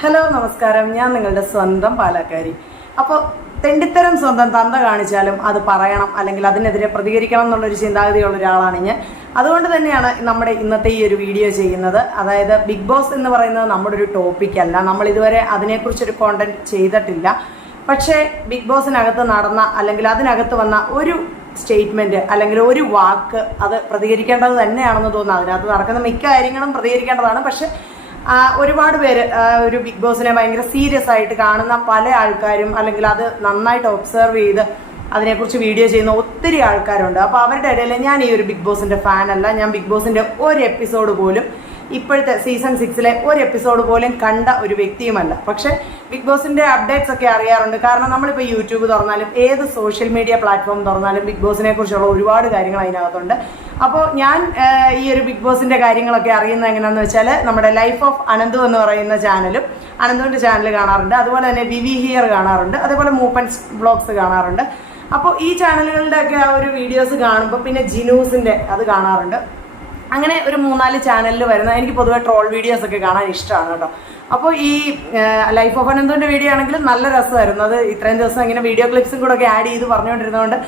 Hello നമസ്കാരം. ഞാൻ നിങ്ങളുടെ സ്വന്തം പാലക്കാരി. അപ്പോൾ തെണ്ടിത്തരം സ്വന്തം തന്ത കാണിച്ചാലും അത് പറയണം അല്ലെങ്കിൽ അതിനെതിരെ പ്രതികരിക്കണം എന്നുള്ളൊരു ചിന്താഗതിയുള്ള ഒരാളാണ് ഞാൻ. അതുകൊണ്ട് തന്നെയാണ് നമ്മുടെ ഇന്നത്തെ ഈ ഒരു വീഡിയോ ചെയ്യുന്നത്. അതായത് ബിഗ് ബോസ് എന്ന് പറയുന്നത് നമ്മുടെ ഒരു ടോപ്പിക് അല്ല. നമ്മൾ ഇതുവരെ അതിനെക്കുറിച്ചൊരു കോണ്ടന്റ് ചെയ്തിട്ടില്ല. പക്ഷേ ബിഗ് ബോസിനകത്ത് നടന്ന അല്ലെങ്കിൽ അതിനകത്ത് വന്ന ഒരു സ്റ്റേറ്റ്മെന്റ് അല്ലെങ്കിൽ ഒരു വാക്ക് അത് പ്രതികരിക്കേണ്ടത് തന്നെയാണെന്ന് തോന്നുന്നു. അതിനകത്ത് നടക്കുന്ന മിക്ക കാര്യങ്ങളും പ്രതികരിക്കേണ്ടതാണ്. പക്ഷെ ഒരുപാട് പേര് ഒരു ബിഗ് ബോസിനെ ഭയങ്കര സീരിയസ് ആയിട്ട് കാണുന്ന പല ആൾക്കാരും അല്ലെങ്കിൽ അത് നന്നായിട്ട് ഒബ്സർവ് ചെയ്ത് അതിനെക്കുറിച്ച് വീഡിയോ ചെയ്യുന്ന ഒത്തിരി ആൾക്കാരുണ്ട്. അപ്പോൾ അവരുടെ ഇടയിൽ ഞാൻ ഈ ഒരു ബിഗ് ബോസിന്റെ ഫാൻ അല്ല. ഞാൻ ബിഗ് ബോസിന്റെ ഒരു എപ്പിസോഡ് പോലും ഇപ്പോഴത്തെ സീസൺ സിക്സിലെ ഒരു എപ്പിസോഡ് പോലും കണ്ട ഒരു വ്യക്തിയുമല്ല. പക്ഷേ ബിഗ് ബോസിന്റെ അപ്ഡേറ്റ്സ് ഒക്കെ അറിയാറുണ്ട്. കാരണം നമ്മളിപ്പോൾ യൂട്യൂബ് തുറന്നാലും ഏത് സോഷ്യൽ മീഡിയ പ്ലാറ്റ്ഫോം തുറന്നാലും ബിഗ് ബോസിനെ കുറിച്ചുള്ള ഒരുപാട് കാര്യങ്ങൾ അതിനകത്തുണ്ട്. അപ്പോൾ ഞാൻ ഈ ഒരു ബിഗ് ബോസിന്റെ കാര്യങ്ങളൊക്കെ അറിയുന്നത് എങ്ങനെയാണെന്ന് വെച്ചാൽ നമ്മുടെ ലൈഫ് ഓഫ് അനന്തു എന്ന് പറയുന്ന ചാനലും അനന്തുവിന്റെ ചാനൽ കാണാറുണ്ട്. അതുപോലെ തന്നെ വിവി ഹിയർ കാണാറുണ്ട്. അതേപോലെ മൂപ്പൻസ് ബ്ലോഗ്സ് കാണാറുണ്ട്. അപ്പോൾ ഈ ചാനലുകളുടെ ഒക്കെ ആ ഒരു വീഡിയോസ് കാണുമ്പോൾ പിന്നെ ജിനൂസിന്റെ അത് കാണാറുണ്ട്. അങ്ങനെ ഒരു മൂന്നാൽ ചാനലിൽ വരുന്ന എനിക്ക് പൊതുവെ ട്രോൾ വീഡിയോസ് ഒക്കെ കാണാൻ ഇഷ്ടമാണ് കേട്ടോ. അപ്പോൾ ഈ ലൈഫ് ഓഫ് അനന്തുവിന്റെ വീഡിയോ ആണെങ്കിലും നല്ല രസമായിരുന്നു. അത് ഇത്രയും ദിവസം ഇങ്ങനെ വീഡിയോ ക്ലിപ്സും കൂടെ ഒക്കെ ആഡ് ചെയ്ത് പറഞ്ഞുകൊണ്ടിരുന്നതുകൊണ്ട്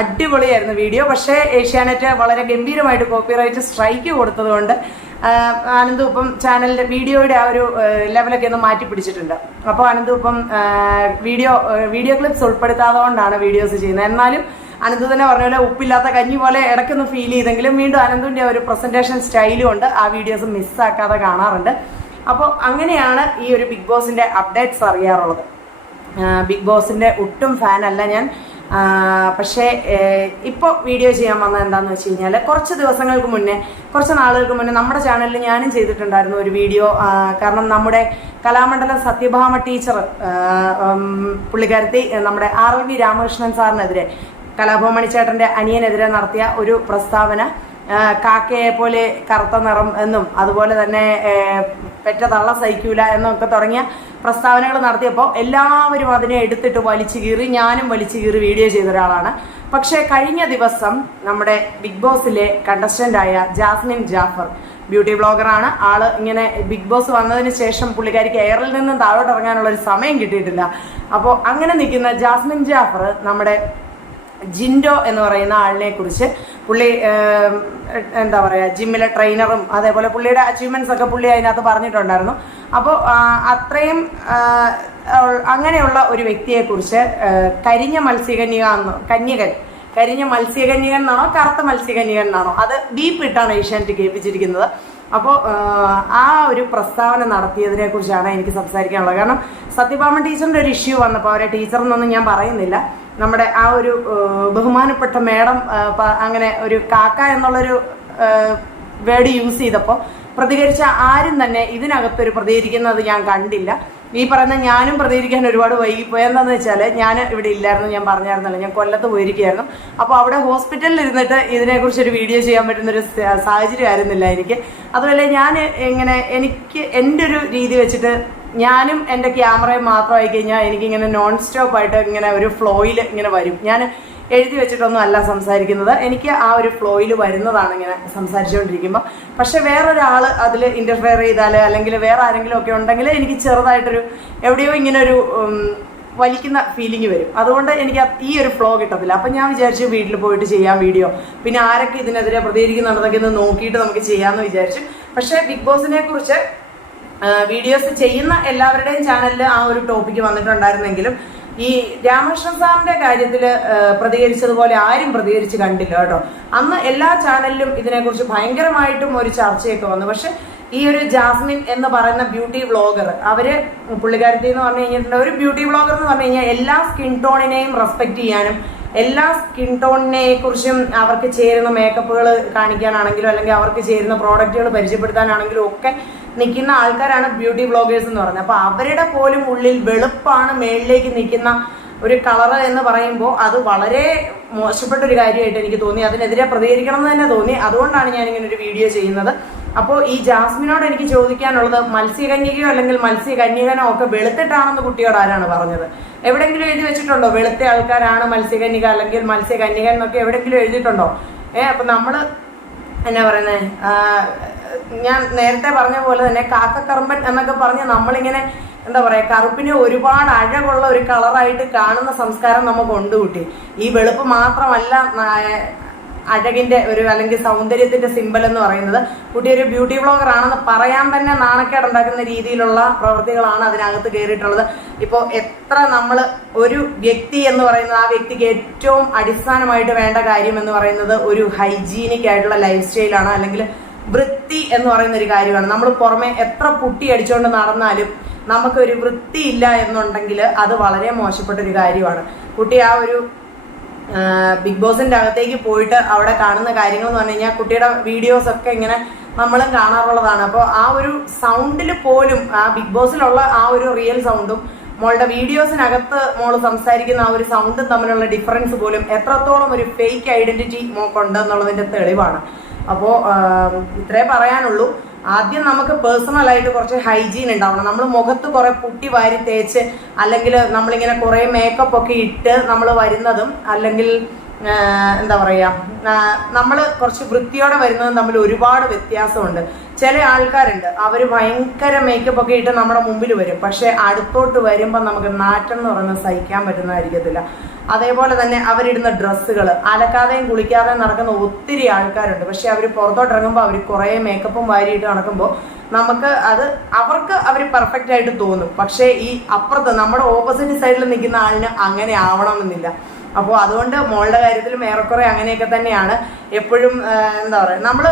അടിപൊളിയായിരുന്നു വീഡിയോ പക്ഷേ ഏഷ്യാനെറ്റ് വളരെ ഗംഭീരമായിട്ട് കോപ്പിറൈറ്റ് സ്ട്രൈക്ക് കൊടുത്തതുകൊണ്ട് അനന്തു ഇപ്പം ചാനലിന്റെ വീഡിയോയുടെ ആ ഒരു ലെവലൊക്കെ ഒന്ന് മാറ്റി പിടിച്ചിട്ടുണ്ട്. അപ്പോൾ അനന്തു ഇപ്പം വീഡിയോ വീഡിയോ ക്ലിപ്സ് ഉൾപ്പെടുത്താതുകൊണ്ടാണ് വീഡിയോസ് ചെയ്യുന്നത്. എന്നാലും അനന്തു തന്നെ പറഞ്ഞ പോലെ ഉപ്പില്ലാത്ത കഞ്ഞി പോലെ ഇടയ്ക്കൊന്ന് ഫീൽ ചെയ്തെങ്കിലും വീണ്ടും അനന്തുവിന്റെ ഒരു പ്രസന്റേഷൻ സ്റ്റൈലും ഉണ്ട്. ആ വീഡിയോസ് മിസ്സാക്കാതെ കാണാറുണ്ട്. അപ്പോൾ അങ്ങനെയാണ് ഈ ഒരു ബിഗ് ബോസിന്റെ അപ്ഡേറ്റ്സ് അറിയാറുള്ളത്. ബിഗ് ബോസിന്റെ ഒട്ടും ഫാൻ അല്ല ഞാൻ. പക്ഷേ ഇപ്പോൾ വീഡിയോ ചെയ്യാൻ വന്നത് എന്താണെന്ന് വെച്ച് കഴിഞ്ഞാൽ കുറച്ച് ദിവസങ്ങൾക്ക് മുന്നേ കുറച്ച് നാളുകൾക്ക് മുന്നേ നമ്മുടെ ചാനലിൽ ഞാനും ചെയ്തിട്ടുണ്ടായിരുന്നു ഒരു വീഡിയോ കാരണം നമ്മുടെ കലാമണ്ഡലം സത്യഭാമ ടീച്ചർ പുള്ളിക്കാരത്തി നമ്മുടെ ആർ എൽ വി രാമകൃഷ്ണൻ സാറിനെതിരെ കലാഭവൻ ചേട്ടന്റെ അനിയനെതിരെ നടത്തിയ ഒരു പ്രസ്താവന കാക്കയെ പോലെ കറുത്ത നിറം എന്നും അതുപോലെ തന്നെ പെറ്റ തള്ള സഹിക്കൂല എന്നൊക്കെ തുടങ്ങിയ പ്രസ്താവനകൾ നടത്തിയപ്പോൾ എല്ലാവരും അതിനെ എടുത്തിട്ട് വലിച്ചു കീറി ഞാനും വലിച്ചു കീറി വീഡിയോ ചെയ്ത ഒരാളാണ്. പക്ഷേ കഴിഞ്ഞ ദിവസം നമ്മുടെ ബിഗ് ബോസിലെ കണ്ടസ്റ്റന്റ് ആയ ജാസ്മിൻ ജാഫർ ബ്യൂട്ടി ബ്ലോഗറാണ്. ആൾ ഇങ്ങനെ ബിഗ് ബോസ് വന്നതിന് ശേഷം പുള്ളിക്കാരിക്ക് എയറിൽ നിന്നും താഴോട്ട് ഇറങ്ങാനുള്ള ഒരു സമയം കിട്ടിയിട്ടില്ല. അപ്പോൾ അങ്ങനെ നിൽക്കുന്ന ജാസ്മിൻ ജാഫർ നമ്മുടെ ജിൻഡോ എന്ന് പറയുന്ന ആളിനെ കുറിച്ച് പുള്ളി എന്താ പറയുക ജിമ്മിലെ ട്രെയിനറും അതേപോലെ പുള്ളിയുടെ അച്ചീവ്മെന്റ്സ് ഒക്കെ പുള്ളി അതിനകത്ത് പറഞ്ഞിട്ടുണ്ടായിരുന്നു. അപ്പോൾ അത്രയും അങ്ങനെയുള്ള ഒരു വ്യക്തിയെക്കുറിച്ച് കരിഞ്ഞ മത്സ്യകന്യക എന്ന് കന്യകൻ കരിഞ്ഞ മത്സ്യകന്യകൻ എന്നാണോ കറുത്ത മത്സ്യകന്യകൻ എന്നാണോ അത് ബീപ്പ് ഇട്ടാണ് ഏഷ്യാനെറ്റ് കേൾപ്പിച്ചിരിക്കുന്നത്. അപ്പോൾ ആ ഒരു പ്രസ്താവന നടത്തിയതിനെ കുറിച്ചാണ് എനിക്ക് സംസാരിക്കാനുള്ളത്. കാരണം സത്യഭാമൻ ടീച്ചറിന്റെ ഒരു ഇഷ്യൂ വന്നപ്പോൾ അവരെ ടീച്ചർ എന്നൊന്നും ഞാൻ പറയുന്നില്ല. നമ്മുടെ ആ ഒരു ബഹുമാനപ്പെട്ട മേഡം അങ്ങനെ ഒരു കാക്ക എന്നുള്ളൊരു വേർഡ് യൂസ് ചെയ്തപ്പോൾ പ്രതികരിച്ച ആരും തന്നെ ഇതിനകത്തൊരു പ്രതികരിക്കുന്നത് ഞാൻ കണ്ടില്ല. ഈ പറയുന്ന ഞാനും പ്രതികരിക്കാൻ ഒരുപാട് വൈകിപ്പോയി എന്താണെന്ന് വെച്ചാൽ ഞാൻ ഇവിടെ ഇല്ലായിരുന്നു ഞാൻ പറഞ്ഞായിരുന്നല്ലോ ഞാൻ കൊല്ലത്ത് പോയിരിക്കുകയായിരുന്നു. അപ്പോൾ അവിടെ ഹോസ്പിറ്റലിൽ ഇരുന്നിട്ട് ഇതിനെക്കുറിച്ച് ഒരു വീഡിയോ ചെയ്യാൻ പറ്റുന്നൊരു സാഹചര്യം ആയിരുന്നില്ല എനിക്ക്. അതുപോലെ ഞാൻ ഇങ്ങനെ എനിക്ക് എന്റെ ഒരു രീതി വെച്ചിട്ട് ഞാനും എന്റെ ക്യാമറയും മാത്രമായി കഴിഞ്ഞാൽ എനിക്കിങ്ങനെ നോൺ സ്റ്റോപ്പ് ആയിട്ട് ഇങ്ങനെ ഒരു ഫ്ലോയിൽ ഇങ്ങനെ വരും. ഞാൻ എഴുതി വെച്ചിട്ടൊന്നും അല്ല സംസാരിക്കുന്നത്. എനിക്ക് ആ ഒരു ഫ്ലോയിൽ വരുന്നതാണ് ഇങ്ങനെ സംസാരിച്ചുകൊണ്ടിരിക്കുമ്പോൾ പക്ഷെ വേറൊരാൾ അതിൽ ഇന്റർഫെയർ ചെയ്താൽ അല്ലെങ്കിൽ വേറെ ആരെങ്കിലും ഒക്കെ ഉണ്ടെങ്കിൽ എനിക്ക് ചെറുതായിട്ടൊരു എവിടെയോ ഇങ്ങനെ ഒരു വലിക്കുന്ന ഫീലിംഗ് വരും. അതുകൊണ്ട് എനിക്ക് ഈ ഒരു ഫ്ലോ കിട്ടത്തില്ല. അപ്പം ഞാൻ വിചാരിച്ചു വീട്ടിൽ പോയിട്ട് ചെയ്യാം വീഡിയോ പിന്നെ ആരൊക്കെ ഇതിനെതിരെ പ്രതികരിക്കുന്നുണ്ടെന്നൊക്കെ ഒന്ന് നോക്കിയിട്ട് നമുക്ക് ചെയ്യാമെന്ന് വിചാരിച്ചു. പക്ഷേ ബിഗ് ബോസിനെ കുറിച്ച് വീഡിയോസ് ചെയ്യുന്ന എല്ലാവരുടെയും ചാനലിൽ ആ ഒരു ടോപ്പിക്ക് വന്നിട്ടുണ്ടായിരുന്നെങ്കിലും ഈ രാമകൃഷ്ണൻ സാറിന്റെ കാര്യത്തിൽ പ്രതികരിച്ചതുപോലെ ആരും പ്രതികരിച്ച് കണ്ടില്ല കേട്ടോ. അന്ന് എല്ലാ ചാനലിലും ഇതിനെക്കുറിച്ച് ഭയങ്കരമായിട്ടും ഒരു ചർച്ചയൊക്കെ വന്നു. പക്ഷെ ഈ ഒരു ജാസ്മിൻ എന്ന് പറയുന്ന ബ്യൂട്ടി വ്ളോഗർ അവർ പുള്ളിക്കാരത്തി എന്ന് പറഞ്ഞു കഴിഞ്ഞിട്ടുണ്ടെങ്കിൽ ഒരു ബ്യൂട്ടി വ്ളോഗർ എന്ന് പറഞ്ഞു കഴിഞ്ഞാൽ എല്ലാ സ്കിൻ ടോണിനെയും റെസ്പെക്ട് ചെയ്യാനും എല്ലാ സ്കിൻ ടോണിനെ കുറിച്ചും അവർക്ക് ചേരുന്ന മേക്കപ്പുകൾ കാണിക്കാനാണെങ്കിലും അല്ലെങ്കിൽ അവർക്ക് ചേരുന്ന പ്രോഡക്റ്റുകൾ പരിചയപ്പെടുത്താനാണെങ്കിലും ഒക്കെ നിൽക്കുന്ന ആൾക്കാരാണ് ബ്യൂട്ടി ബ്ലോഗേഴ്സ് എന്ന് പറയുന്നത്. അപ്പൊ അവരുടെ പോലും ഉള്ളിൽ വെളുപ്പാണ് മേളിലേക്ക് നിൽക്കുന്ന ഒരു കളറ് എന്ന് പറയുമ്പോൾ അത് വളരെ മോശപ്പെട്ട ഒരു കാര്യമായിട്ട് എനിക്ക് തോന്നി. അതിനെതിരെ പ്രതികരിക്കണം എന്ന് തന്നെ തോന്നി. അതുകൊണ്ടാണ് ഞാൻ ഇങ്ങനെ ഒരു വീഡിയോ ചെയ്യുന്നത്. അപ്പോൾ ഈ ജാസ്മിനോട് എനിക്ക് ചോദിക്കാനുള്ളത് മത്സ്യകന്യകയോ അല്ലെങ്കിൽ മത്സ്യകന്യകനോ ഒക്കെ വെളുത്തിട്ടാണെന്ന് കുട്ടിയോട് ആരാണ് പറഞ്ഞത്? എവിടെങ്കിലും എഴുതി വെച്ചിട്ടുണ്ടോ? വെളുത്ത ആൾക്കാരാണ് മത്സ്യകന്യക അല്ലെങ്കിൽ മത്സ്യകന്യകൻ എന്നൊക്കെ എവിടെങ്കിലും എഴുതിയിട്ടുണ്ടോ? ഏ അപ്പൊ നമ്മൾ എന്നാ പറയുന്നത് ഞാൻ നേരത്തെ പറഞ്ഞ പോലെ തന്നെ കാക്കക്കറുമ്പൻ എന്നൊക്കെ പറഞ്ഞ് നമ്മളിങ്ങനെ എന്താ പറയാ കറുപ്പിനെ ഒരുപാട് അഴകുള്ള ഒരു കളറായിട്ട് കാണുന്ന സംസ്കാരം നമുക്ക് ഉണ്ട് ഈ വെളുപ്പ് മാത്രമല്ല അഴകിന്റെ ഒരു അല്ലെങ്കിൽ സൗന്ദര്യത്തിന്റെ സിമ്പൽ എന്ന് പറയുന്നത്. കുട്ടി ഒരു ബ്യൂട്ടി ബ്ലോഗർ ആണെന്ന് പറയാൻ തന്നെ നാണക്കേട് ഉണ്ടാക്കുന്ന രീതിയിലുള്ള പ്രവൃത്തികളാണ് അതിനകത്ത് കയറിയിട്ടുള്ളത്. ഇപ്പോൾ എത്ര നമ്മൾ ഒരു വ്യക്തി എന്ന് പറയുന്നത് ആ വ്യക്തിക്ക് ഏറ്റവും അടിസ്ഥാനമായിട്ട് വേണ്ട കാര്യം എന്ന് പറയുന്നത് ഒരു ഹൈജീനിക് ആയിട്ടുള്ള ലൈഫ് സ്റ്റൈലാണ് അല്ലെങ്കിൽ വൃത്തി എന്ന് പറയുന്ന ഒരു കാര്യമാണ്. നമ്മൾ പുറമെ എത്ര പുട്ടി അടിച്ചുകൊണ്ട് നടന്നാലും നമുക്കൊരു വൃത്തിയില്ല എന്നുണ്ടെങ്കിൽ അത് വളരെ മോശപ്പെട്ട ഒരു കാര്യമാണ്. കുട്ടി ആ ഒരു ബിഗ് ബോസിന്റെ അകത്തേക്ക് പോയിട്ട് അവിടെ കാണുന്ന കാര്യങ്ങൾ എന്ന് പറഞ്ഞു കഴിഞ്ഞാൽ കുട്ടിയുടെ വീഡിയോസ് ഒക്കെ ഇങ്ങനെ നമ്മളും കാണാറുള്ളതാണ്. അപ്പോൾ ആ ഒരു സൗണ്ടിൽ പോലും ആ ബിഗ് ബോസിലുള്ള ആ ഒരു റിയൽ സൗണ്ടും മോളുടെ വീഡിയോസിനകത്ത് മോൾ സംസാരിക്കുന്ന ആ ഒരു സൗണ്ടും തമ്മിലുള്ള ഡിഫറൻസ് പോലും എത്രത്തോളം ഒരു ഫേക്ക് ഐഡന്റിറ്റി മോക്കുണ്ട് എന്നുള്ളതിന്റെ തെളിവാണ്. അപ്പോൾ ഇത്രേ പറയാനുള്ളൂ. ആദ്യം നമുക്ക് പേഴ്സണൽ ആയിട്ട് കുറച്ച് ഹൈജീൻ ഉണ്ടാവണം. നമ്മൾ മുഖത്ത് കുറെ പുട്ടി വാരി തേച്ച് അല്ലെങ്കിൽ നമ്മളിങ്ങനെ കുറെ മേക്കപ്പ് ഒക്കെ ഇട്ട് നമ്മൾ വരുന്നതും അല്ലെങ്കിൽ എന്താ പറയാ നമ്മൾ കുറച്ച് വൃത്തിയോടെ വരുന്നതും തമ്മിൽ ഒരുപാട് വ്യത്യാസമുണ്ട്. ചില ആൾക്കാരുണ്ട്. അവർ ഭയങ്കര മേക്കപ്പ് ഒക്കെ ഇട്ട് നമ്മുടെ മുമ്പിൽ വരും. പക്ഷെ അടുത്തോട്ട് വരുമ്പോൾ നമുക്ക് നാറ്റം എന്ന് പറയുന്നത് സഹിക്കാൻ പറ്റുന്നതായിരിക്കത്തില്ല. അതേപോലെ തന്നെ അവരിടുന്ന ഡ്രസ്സുകൾ അലക്കാതെയും കുളിക്കാതെയും നടക്കുന്ന ഒത്തിരി ആൾക്കാരുണ്ട്. പക്ഷെ അവർ പുറത്തോട്ട് ഇറങ്ങുമ്പോൾ അവർ കുറേ മേക്കപ്പും വാരിയിട്ട് നടക്കുമ്പോൾ നമുക്ക് അത് അവർക്ക് അവർ പെർഫെക്റ്റ് ആയിട്ട് തോന്നും. പക്ഷേ ഈ അപ്പുറത്ത് നമ്മുടെ ഓപ്പോസിറ്റ് സൈഡിൽ നിൽക്കുന്ന ആളിന് അങ്ങനെ ആവണമെന്നില്ല. അപ്പോൾ അതുകൊണ്ട് മോളുടെ കാര്യത്തിലും ഏറെക്കുറെ അങ്ങനെയൊക്കെ തന്നെയാണ്. എപ്പോഴും എന്താ പറയുക നമ്മൾ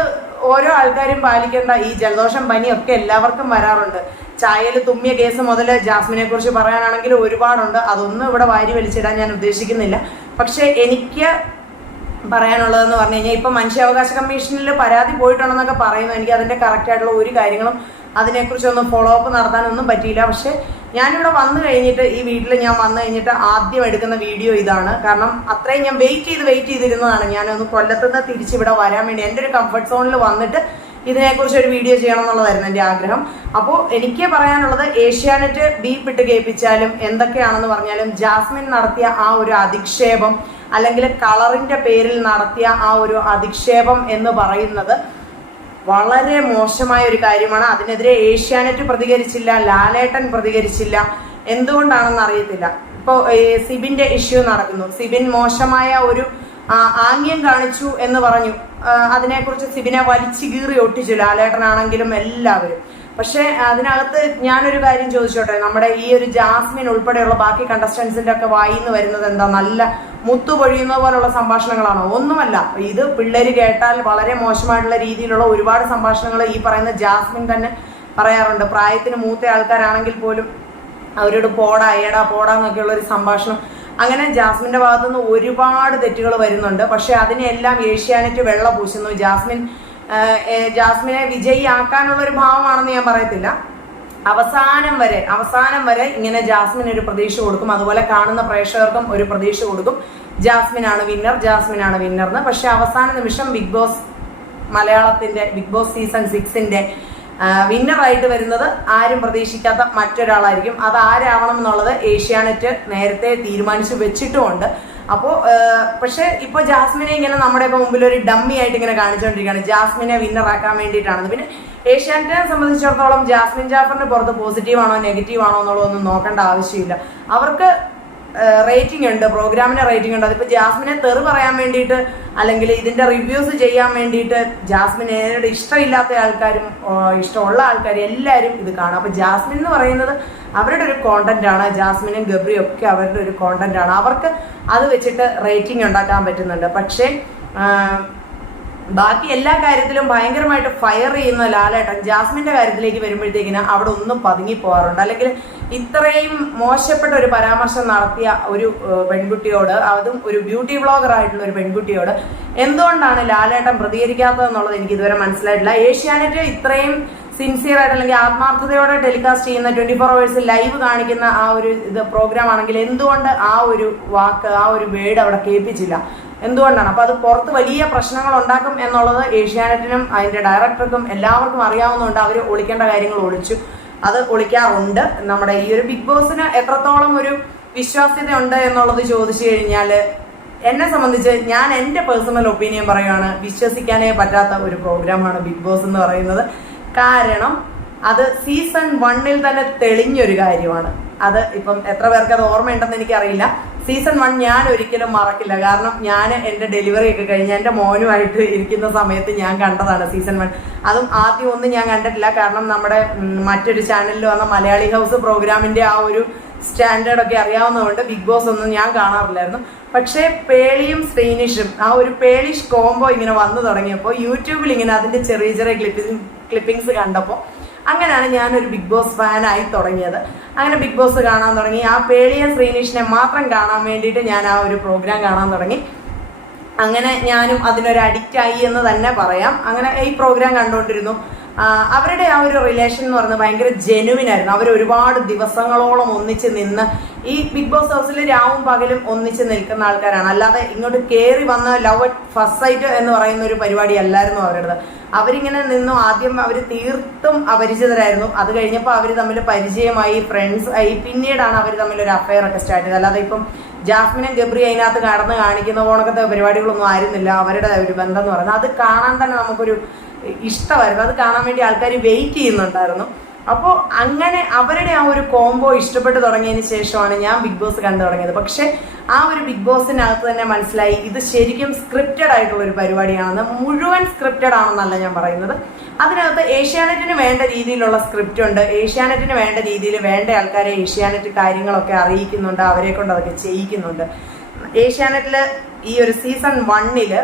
ഓരോ ആൾക്കാരും പാലിക്കേണ്ട ഈ ജലദോഷം പനിയൊക്കെ എല്ലാവർക്കും വരാറുണ്ട്. ചായയിൽ തുമ്മിയ കേസ് മുതൽ ജാസ്മിനെ കുറിച്ച് പറയാനാണെങ്കിൽ ഒരുപാടുണ്ട്. അതൊന്നും ഇവിടെ വാരി വലിച്ചിടാൻ ഞാൻ ഉദ്ദേശിക്കുന്നില്ല. പക്ഷേ എനിക്ക് പറയാനുള്ളതെന്ന് പറഞ്ഞു കഴിഞ്ഞാൽ ഇപ്പം മനുഷ്യാവകാശ കമ്മീഷനിൽ പരാതി പോയിട്ടുണ്ടെന്നൊക്കെ പറയുന്നു. എനിക്ക് അതിന്റെ കറക്റ്റായിട്ടുള്ള ഒരു കാര്യങ്ങളും അതിനെക്കുറിച്ചൊന്നും ഫോളോ അപ്പ് നടത്താനൊന്നും പറ്റിയില്ല. പക്ഷേ ഞാനിവിടെ വന്നു കഴിഞ്ഞിട്ട് ഈ വീട്ടിൽ ഞാൻ വന്നു കഴിഞ്ഞിട്ട് ആദ്യം എടുക്കുന്ന വീഡിയോ ഇതാണ്. കാരണം അത്രയും ഞാൻ വെയിറ്റ് ചെയ്ത് വെയിറ്റ് ചെയ്തിരുന്നതാണ്. ഞാനൊന്ന് കൊല്ലത്തുനിന്ന് തിരിച്ചിവിടെ വരാൻ വേണ്ടി എന്റെ ഒരു കംഫർട്ട് സോണിൽ വന്നിട്ട് ഇതിനെക്കുറിച്ച് ഒരു വീഡിയോ ചെയ്യണം എന്നുള്ളതായിരുന്നു എന്റെ ആഗ്രഹം. അപ്പോൾ എനിക്ക് പറയാനുള്ളത് ഏഷ്യാനെറ്റ് ബീപ്പ് ഇട്ട് കേൾപ്പിച്ചാലും എന്തൊക്കെയാണെന്ന് പറഞ്ഞാലും ജാസ്മിൻ നടത്തിയ ആ ഒരു അധിക്ഷേപം അല്ലെങ്കിൽ കളറിന്റെ പേരിൽ നടത്തിയ ആ ഒരു അധിക്ഷേപം എന്ന് പറയുന്നത് വളരെ മോശമായ ഒരു കാര്യമാണ്. അതിനെതിരെ ഏഷ്യാനെറ്റ് പ്രതികരിച്ചില്ല ലാലേട്ടൻ പ്രതികരിച്ചില്ല. എന്തുകൊണ്ടാണെന്ന് അറിയത്തില്ല. ഇപ്പോൾ സിബിന്റെ ഇഷ്യൂ നടക്കുന്നു. സിബിൻ മോശമായ ഒരു ആംഗ്യം കാണിച്ചു എന്ന് പറഞ്ഞു. അതിനെക്കുറിച്ച് സിബിനെ വലിച്ചു കീറി ഒട്ടിച്ചു ലാലേട്ടനാണെങ്കിലും എല്ലാവരും. പക്ഷേ അതിനകത്ത് ഞാനൊരു കാര്യം ചോദിച്ചോട്ടെ? നമ്മുടെ ഈ ഒരു ജാസ്മിൻ ഉൾപ്പെടെയുള്ള ബാക്കി കണ്ടസ്റ്റൻസിന്റെ ഒക്കെ വായിന്ന് വരുന്നത് എന്താ? നല്ല മുത്തു പൊഴിയുന്ന പോലുള്ള സംഭാഷണങ്ങളാണോ? ഒന്നുമല്ല. ഇത് പിള്ളേര് കേട്ടാൽ വളരെ മോശമായിട്ടുള്ള രീതിയിലുള്ള ഒരുപാട് സംഭാഷണങ്ങൾ ഈ പറയുന്ന ജാസ്മിൻ തന്നെ പറയാറുണ്ട്. പ്രായത്തിന് മൂത്ത ആൾക്കാരാണെങ്കിൽ പോലും അവരോട് പോടാ ഏടാ പോടാ എന്നൊക്കെയുള്ള ഒരു സംഭാഷണം അങ്ങനെ ജാസ്മിന്റെ ഭാഗത്തുനിന്ന് ഒരുപാട് തെറ്റുകൾ വരുന്നുണ്ട്. പക്ഷെ അതിനെല്ലാം ഏഷ്യാനെറ്റ് വെള്ള പൂശുന്നു. ജാസ്മിൻ ജാസ്മിനെ വിജയിയാക്കാനുള്ള ഒരു ഭാവമാണെന്ന് ഞാൻ പറയത്തില്ല. അവസാനം വരെ അവസാനം വരെ ഇങ്ങനെ ജാസ്മിൻ ഒരു പ്രതീക്ഷ കൊടുക്കും. അതുപോലെ കാണുന്ന പ്രേക്ഷകർക്കും ഒരു പ്രതീക്ഷ കൊടുക്കും. ജാസ്മിൻ ആണ് വിന്നർ ജാസ്മിൻ ആണ് വിന്നർ എന്ന് പക്ഷെ അവസാന നിമിഷം ബിഗ് ബോസ് മലയാളത്തിന്റെ ബിഗ് ബോസ് സീസൺ സിക്സിന്റെ വിന്നറായിട്ട് വരുന്നത് ആരും പ്രതീക്ഷിക്കാത്ത മറ്റൊരാളായിരിക്കും. അത് ആരാവണം എന്നുള്ളത് ഏഷ്യാനെറ്റ് നേരത്തെ തീരുമാനിച്ചു വെച്ചിട്ടുമുണ്ട്. അപ്പോ പക്ഷെ ഇപ്പൊ ജാസ്മിനെ ഇങ്ങനെ നമ്മുടെ ഇപ്പൊ മുമ്പിൽ ഒരു ഡമ്മി ആയിട്ട് ഇങ്ങനെ കാണിച്ചുകൊണ്ടിരിക്കുകയാണ് ജാസ്മിനെ വിന്നറാക്കാൻ വേണ്ടിയിട്ടാണ് പിന്നെ ഏഷ്യാനെറ്റിനെ സംബന്ധിച്ചിടത്തോളം ജാസ്മിൻ ജാഫറിന് പുറത്ത് പോസിറ്റീവ് ആണോ നെഗറ്റീവ് ആണോ എന്നുള്ളതൊന്നും നോക്കേണ്ട ആവശ്യമില്ല. അവർക്ക് റേറ്റിംഗ് ഉണ്ട് പ്രോഗ്രാമിന് റേറ്റിംഗ് ഉണ്ട്. അതിപ്പോ ജാസ്മിനെ തെറി പറയാൻ വേണ്ടിയിട്ട് അല്ലെങ്കിൽ ഇതിന്റെ റിവ്യൂസ് ചെയ്യാൻ വേണ്ടിയിട്ട് ജാസ്മിനോട് ഇഷ്ടമില്ലാത്ത ആൾക്കാരും ഇഷ്ടമുള്ള ആൾക്കാരും എല്ലാവരും ഇത് കാണും. അപ്പോൾ ജാസ്മിൻ എന്ന് പറയുന്നത് അവരുടെ ഒരു കോണ്ടന്റ് ആണ്. ജാസ്മിനും ഗബ്രിയും ഒക്കെ അവരുടെ ഒരു കോണ്ടന്റ് ആണ്. അവർക്ക് അത് വെച്ചിട്ട് റേറ്റിംഗ് ഉണ്ടാക്കാൻ പറ്റുന്നുണ്ട്. പക്ഷേ ബാക്കി എല്ലാ കാര്യത്തിലും ഭയങ്കരമായിട്ട് ഫയർ ചെയ്യുന്ന ലാലേട്ടൻ ജാസ്മിന്റെ കാര്യത്തിലേക്ക് വരുമ്പോഴത്തേക്കിന് അവിടെ ഒന്നും പതുങ്ങി പോകാറുണ്ട് അല്ലെങ്കിൽ ഇത്രയും മോശപ്പെട്ട ഒരു പരാമർശം നടത്തിയ ഒരു പെൺകുട്ടിയോട് അതും ഒരു ബ്യൂട്ടി ബ്ലോഗർ ആയിട്ടുള്ള ഒരു പെൺകുട്ടിയോട് എന്തുകൊണ്ടാണ് ലാലേട്ടൻ പ്രതികരിക്കാത്തതെന്നുള്ളത് എനിക്ക് ഇതുവരെ മനസ്സിലായിട്ടില്ല. ഏഷ്യാനെറ്റ് ഇത്രയും സിൻസിയർ ആയിട്ട് അല്ലെങ്കിൽ ആത്മാർത്ഥതയോടെ ടെലികാസ്റ്റ് ചെയ്യുന്ന ട്വന്റി ഫോർ അവേഴ്സ് ലൈവ് കാണിക്കുന്ന ആ ഒരു ഇത് പ്രോഗ്രാം ആണെങ്കിൽ എന്തുകൊണ്ട് ആ ഒരു വാക്ക് ആ ഒരു വേർഡ് അവിടെ കേൾപ്പിച്ചില്ല? എന്തുകൊണ്ടാണ്? അപ്പൊ അത് പുറത്ത് വലിയ പ്രശ്നങ്ങൾ ഉണ്ടാക്കും എന്നുള്ളത് ഏഷ്യാനെറ്റിനും അതിന്റെ ഡയറക്ടർക്കും എല്ലാവർക്കും അറിയാവുന്നതുകൊണ്ട് അവർ ഒളിക്കേണ്ട കാര്യങ്ങൾ ഒളിച്ചു. അത് ഒളിക്കാറുണ്ട്. നമ്മുടെ ഈ ഒരു ബിഗ് ബോസിന് എത്രത്തോളം ഒരു വിശ്വാസ്യത ഉണ്ട് എന്നുള്ളത് ചോദിച്ചു കഴിഞ്ഞാൽ എന്നെ സംബന്ധിച്ച് ഞാൻ എന്റെ പേഴ്സണൽ ഒപ്പീനിയൻ പറയുകയാണ് വിശ്വസിക്കാനേ പറ്റാത്ത ഒരു പ്രോഗ്രാമാണ് ബിഗ് ബോസ് എന്ന് പറയുന്നത്. കാരണം അത് സീസൺ വണ്ണിൽ തന്നെ തെളിഞ്ഞൊരു കാര്യമാണ്. അത് ഇപ്പം എത്ര പേർക്ക് അത് ഓർമ്മയുണ്ടെന്ന് എനിക്കറിയില്ല. സീസൺ വൺ ഞാൻ ഒരിക്കലും മറക്കില്ല. കാരണം ഞാൻ എന്റെ ഡെലിവറി ഒക്കെ കഴിഞ്ഞ് എന്റെ മോനുമായിട്ട് ഇരിക്കുന്ന സമയത്ത് ഞാൻ കണ്ടതാണ് സീസൺ വൺ അതും ആദ്യം ഒന്നും ഞാൻ കണ്ടിട്ടില്ല. കാരണം നമ്മുടെ മറ്റൊരു ചാനലിൽ വന്ന മലയാളി ഹൗസ് പ്രോഗ്രാമിന്റെ ആ ഒരു സ്റ്റാൻഡേർഡ് ഒക്കെ അറിയാവുന്നതുകൊണ്ട് ബിഗ് ബോസ് ഒന്നും ഞാൻ കാണാറില്ലായിരുന്നു. പക്ഷേ പേളിയും സ്പെയിനിഷും ആ ഒരു പേളിഷ് കോംബോ ഇങ്ങനെ വന്നു തുടങ്ങിയപ്പോൾ യൂട്യൂബിൽ ഇങ്ങനെ അതിന്റെ ചെറിയ ചെറിയ ക്ലിപ്പിംഗ് ക്ലിപ്പിംഗ്സ് കണ്ടപ്പോൾ അങ്ങനെയാണ് ഞാനൊരു ബിഗ് ബോസ് ഫാനായി തുടങ്ങിയത്. അങ്ങനെ ബിഗ് ബോസ് കാണാൻ തുടങ്ങി. ആ പേളിയും ശ്രീനിഷിനെ മാത്രം കാണാൻ വേണ്ടിയിട്ട് ഞാൻ ആ ഒരു പ്രോഗ്രാം കാണാൻ തുടങ്ങി. അങ്ങനെ ഞാനും അതിനൊരു അഡിക്റ്റായി എന്ന് തന്നെ പറയാം. അങ്ങനെ ഈ പ്രോഗ്രാം കണ്ടുകൊണ്ടിരുന്നു അവരുടെ ആ ഒരു റിലേഷൻ എന്ന് പറയുന്നത് ഭയങ്കര ജെനുവിൻ ആയിരുന്നു. അവർ ഒരുപാട് ദിവസങ്ങളോളം ഒന്നിച്ച് നിന്ന് ഈ ബിഗ് ബോസ് ഹൗസിൽ രാവും പകലും ഒന്നിച്ച് നിൽക്കുന്ന ആൾക്കാരാണ്. അല്ലാതെ ഇങ്ങോട്ട് കയറി വന്ന ലവ് അറ്റ് ഫസ്റ്റ് സൈറ്റ് എന്ന് പറയുന്ന ഒരു പരിപാടി അല്ലായിരുന്നു അവരുടെ അവരിങ്ങനെ നിന്നു ആദ്യം അവർ തീർത്തും അപരിചിതരായിരുന്നു. അത് കഴിഞ്ഞപ്പോൾ അവർ തമ്മിൽ പരിചയമായി ഫ്രണ്ട്സ് ആയി. പിന്നീടാണ് അവർ തമ്മിൽ ഒരു അഫയർ ഒക്കെ സ്റ്റാർട്ട് ചെയ്തത്. അല്ലാതെ ഇപ്പം ജാസ്മിനും ഗബ്രി അതിനകത്ത് കടന്ന് കാണിക്കുന്ന പോണക്കത്തെ പരിപാടികളൊന്നും ആയിരുന്നില്ല. അവരുടെ ഒരു ബന്ധം എന്ന് പറയുന്നത്. അത് കാണാൻ തന്നെ നമുക്കൊരു ഇഷ്ടമായിരുന്നു. അത് കാണാൻ വേണ്ടി ആൾക്കാർ വെയിറ്റ് ചെയ്യുന്നുണ്ടായിരുന്നു. അപ്പോൾ അങ്ങനെ അവരുടെ ആ ഒരു കോംബോ ഇഷ്ടപ്പെട്ട് തുടങ്ങിയതിന് ശേഷമാണ് ഞാൻ ബിഗ് ബോസ് കണ്ടു തുടങ്ങിയത്. പക്ഷെ ആ ഒരു ബിഗ് ബോസിനകത്ത് തന്നെ മനസ്സിലായി ഇത് ശരിക്കും സ്ക്രിപ്റ്റഡ് ആയിട്ടുള്ള ഒരു പരിപാടിയാണെന്ന് മുഴുവൻ സ്ക്രിപ്റ്റഡ് ആണെന്നല്ല ഞാൻ പറയുന്നത്. അതിനകത്ത് ഏഷ്യാനെറ്റിന് വേണ്ട രീതിയിലുള്ള സ്ക്രിപ്റ്റ് ഉണ്ട്. ഏഷ്യാനെറ്റിന് വേണ്ട രീതിയിൽ വേണ്ട ആൾക്കാരെ ഏഷ്യാനെറ്റ് കാര്യങ്ങളൊക്കെ അറിയിക്കുന്നുണ്ട് അവരെ കൊണ്ട് അതൊക്കെ ചെയ്യിക്കുന്നുണ്ട്. ഏഷ്യാനെറ്റിൽ ഈ ഒരു സീസൺ വണ്ണിൽ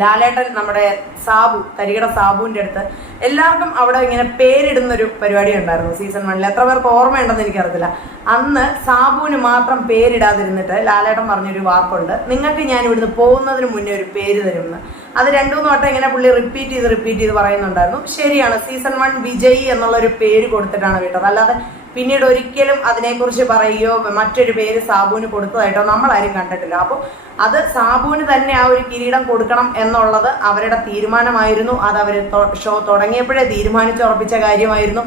ലാലേട്ടൻ നമ്മുടെ സാബു തരികട സാബുവിന്റെ അടുത്ത് എല്ലാവർക്കും അവിടെ ഇങ്ങനെ പേരിടുന്ന ഒരു പരിപാടി ഉണ്ടായിരുന്നു സീസൺ വണ്ണിൽ എത്ര പേർക്ക് ഓർമ്മയുണ്ടെന്ന് എനിക്കറിയത്തില്ല. അന്ന് സാബുവിന് മാത്രം പേരിടാതിരുന്നിട്ട് ലാലേട്ടൻ പറഞ്ഞൊരു വാക്കുണ്ട്. നിങ്ങൾക്ക് ഞാൻ ഇവിടുന്ന് പോകുന്നതിന് മുന്നേ ഒരു പേര് തരുമെന്ന്. അത് രണ്ടു മൂന്ന് വട്ടം ഇങ്ങനെ പുള്ളി റിപ്പീറ്റ് ചെയ്ത് റിപ്പീറ്റ് ചെയ്ത് പറയുന്നുണ്ടായിരുന്നു. ശരിയാണ് സീസൺ വൺ വിജയ് എന്നുള്ള ഒരു പേര് കൊടുത്തിട്ടാണ് വിട്ടത് അല്ലാതെ പിന്നീട് ഒരിക്കലും അതിനെക്കുറിച്ച് പറയുകയോ മറ്റൊരു പേര് സാബുവിന് കൊടുത്തതായിട്ടോ നമ്മളാരും കണ്ടിട്ടില്ല. അപ്പോൾ അത് സാബുവിന് തന്നെ ആ ഒരു കിരീടം കൊടുക്കണം എന്നുള്ളത് അവരുടെ തീരുമാനമായിരുന്നു. അത് അവർ ഷോ തുടങ്ങിയപ്പോഴേ തീരുമാനിച്ചുറപ്പിച്ച കാര്യമായിരുന്നു.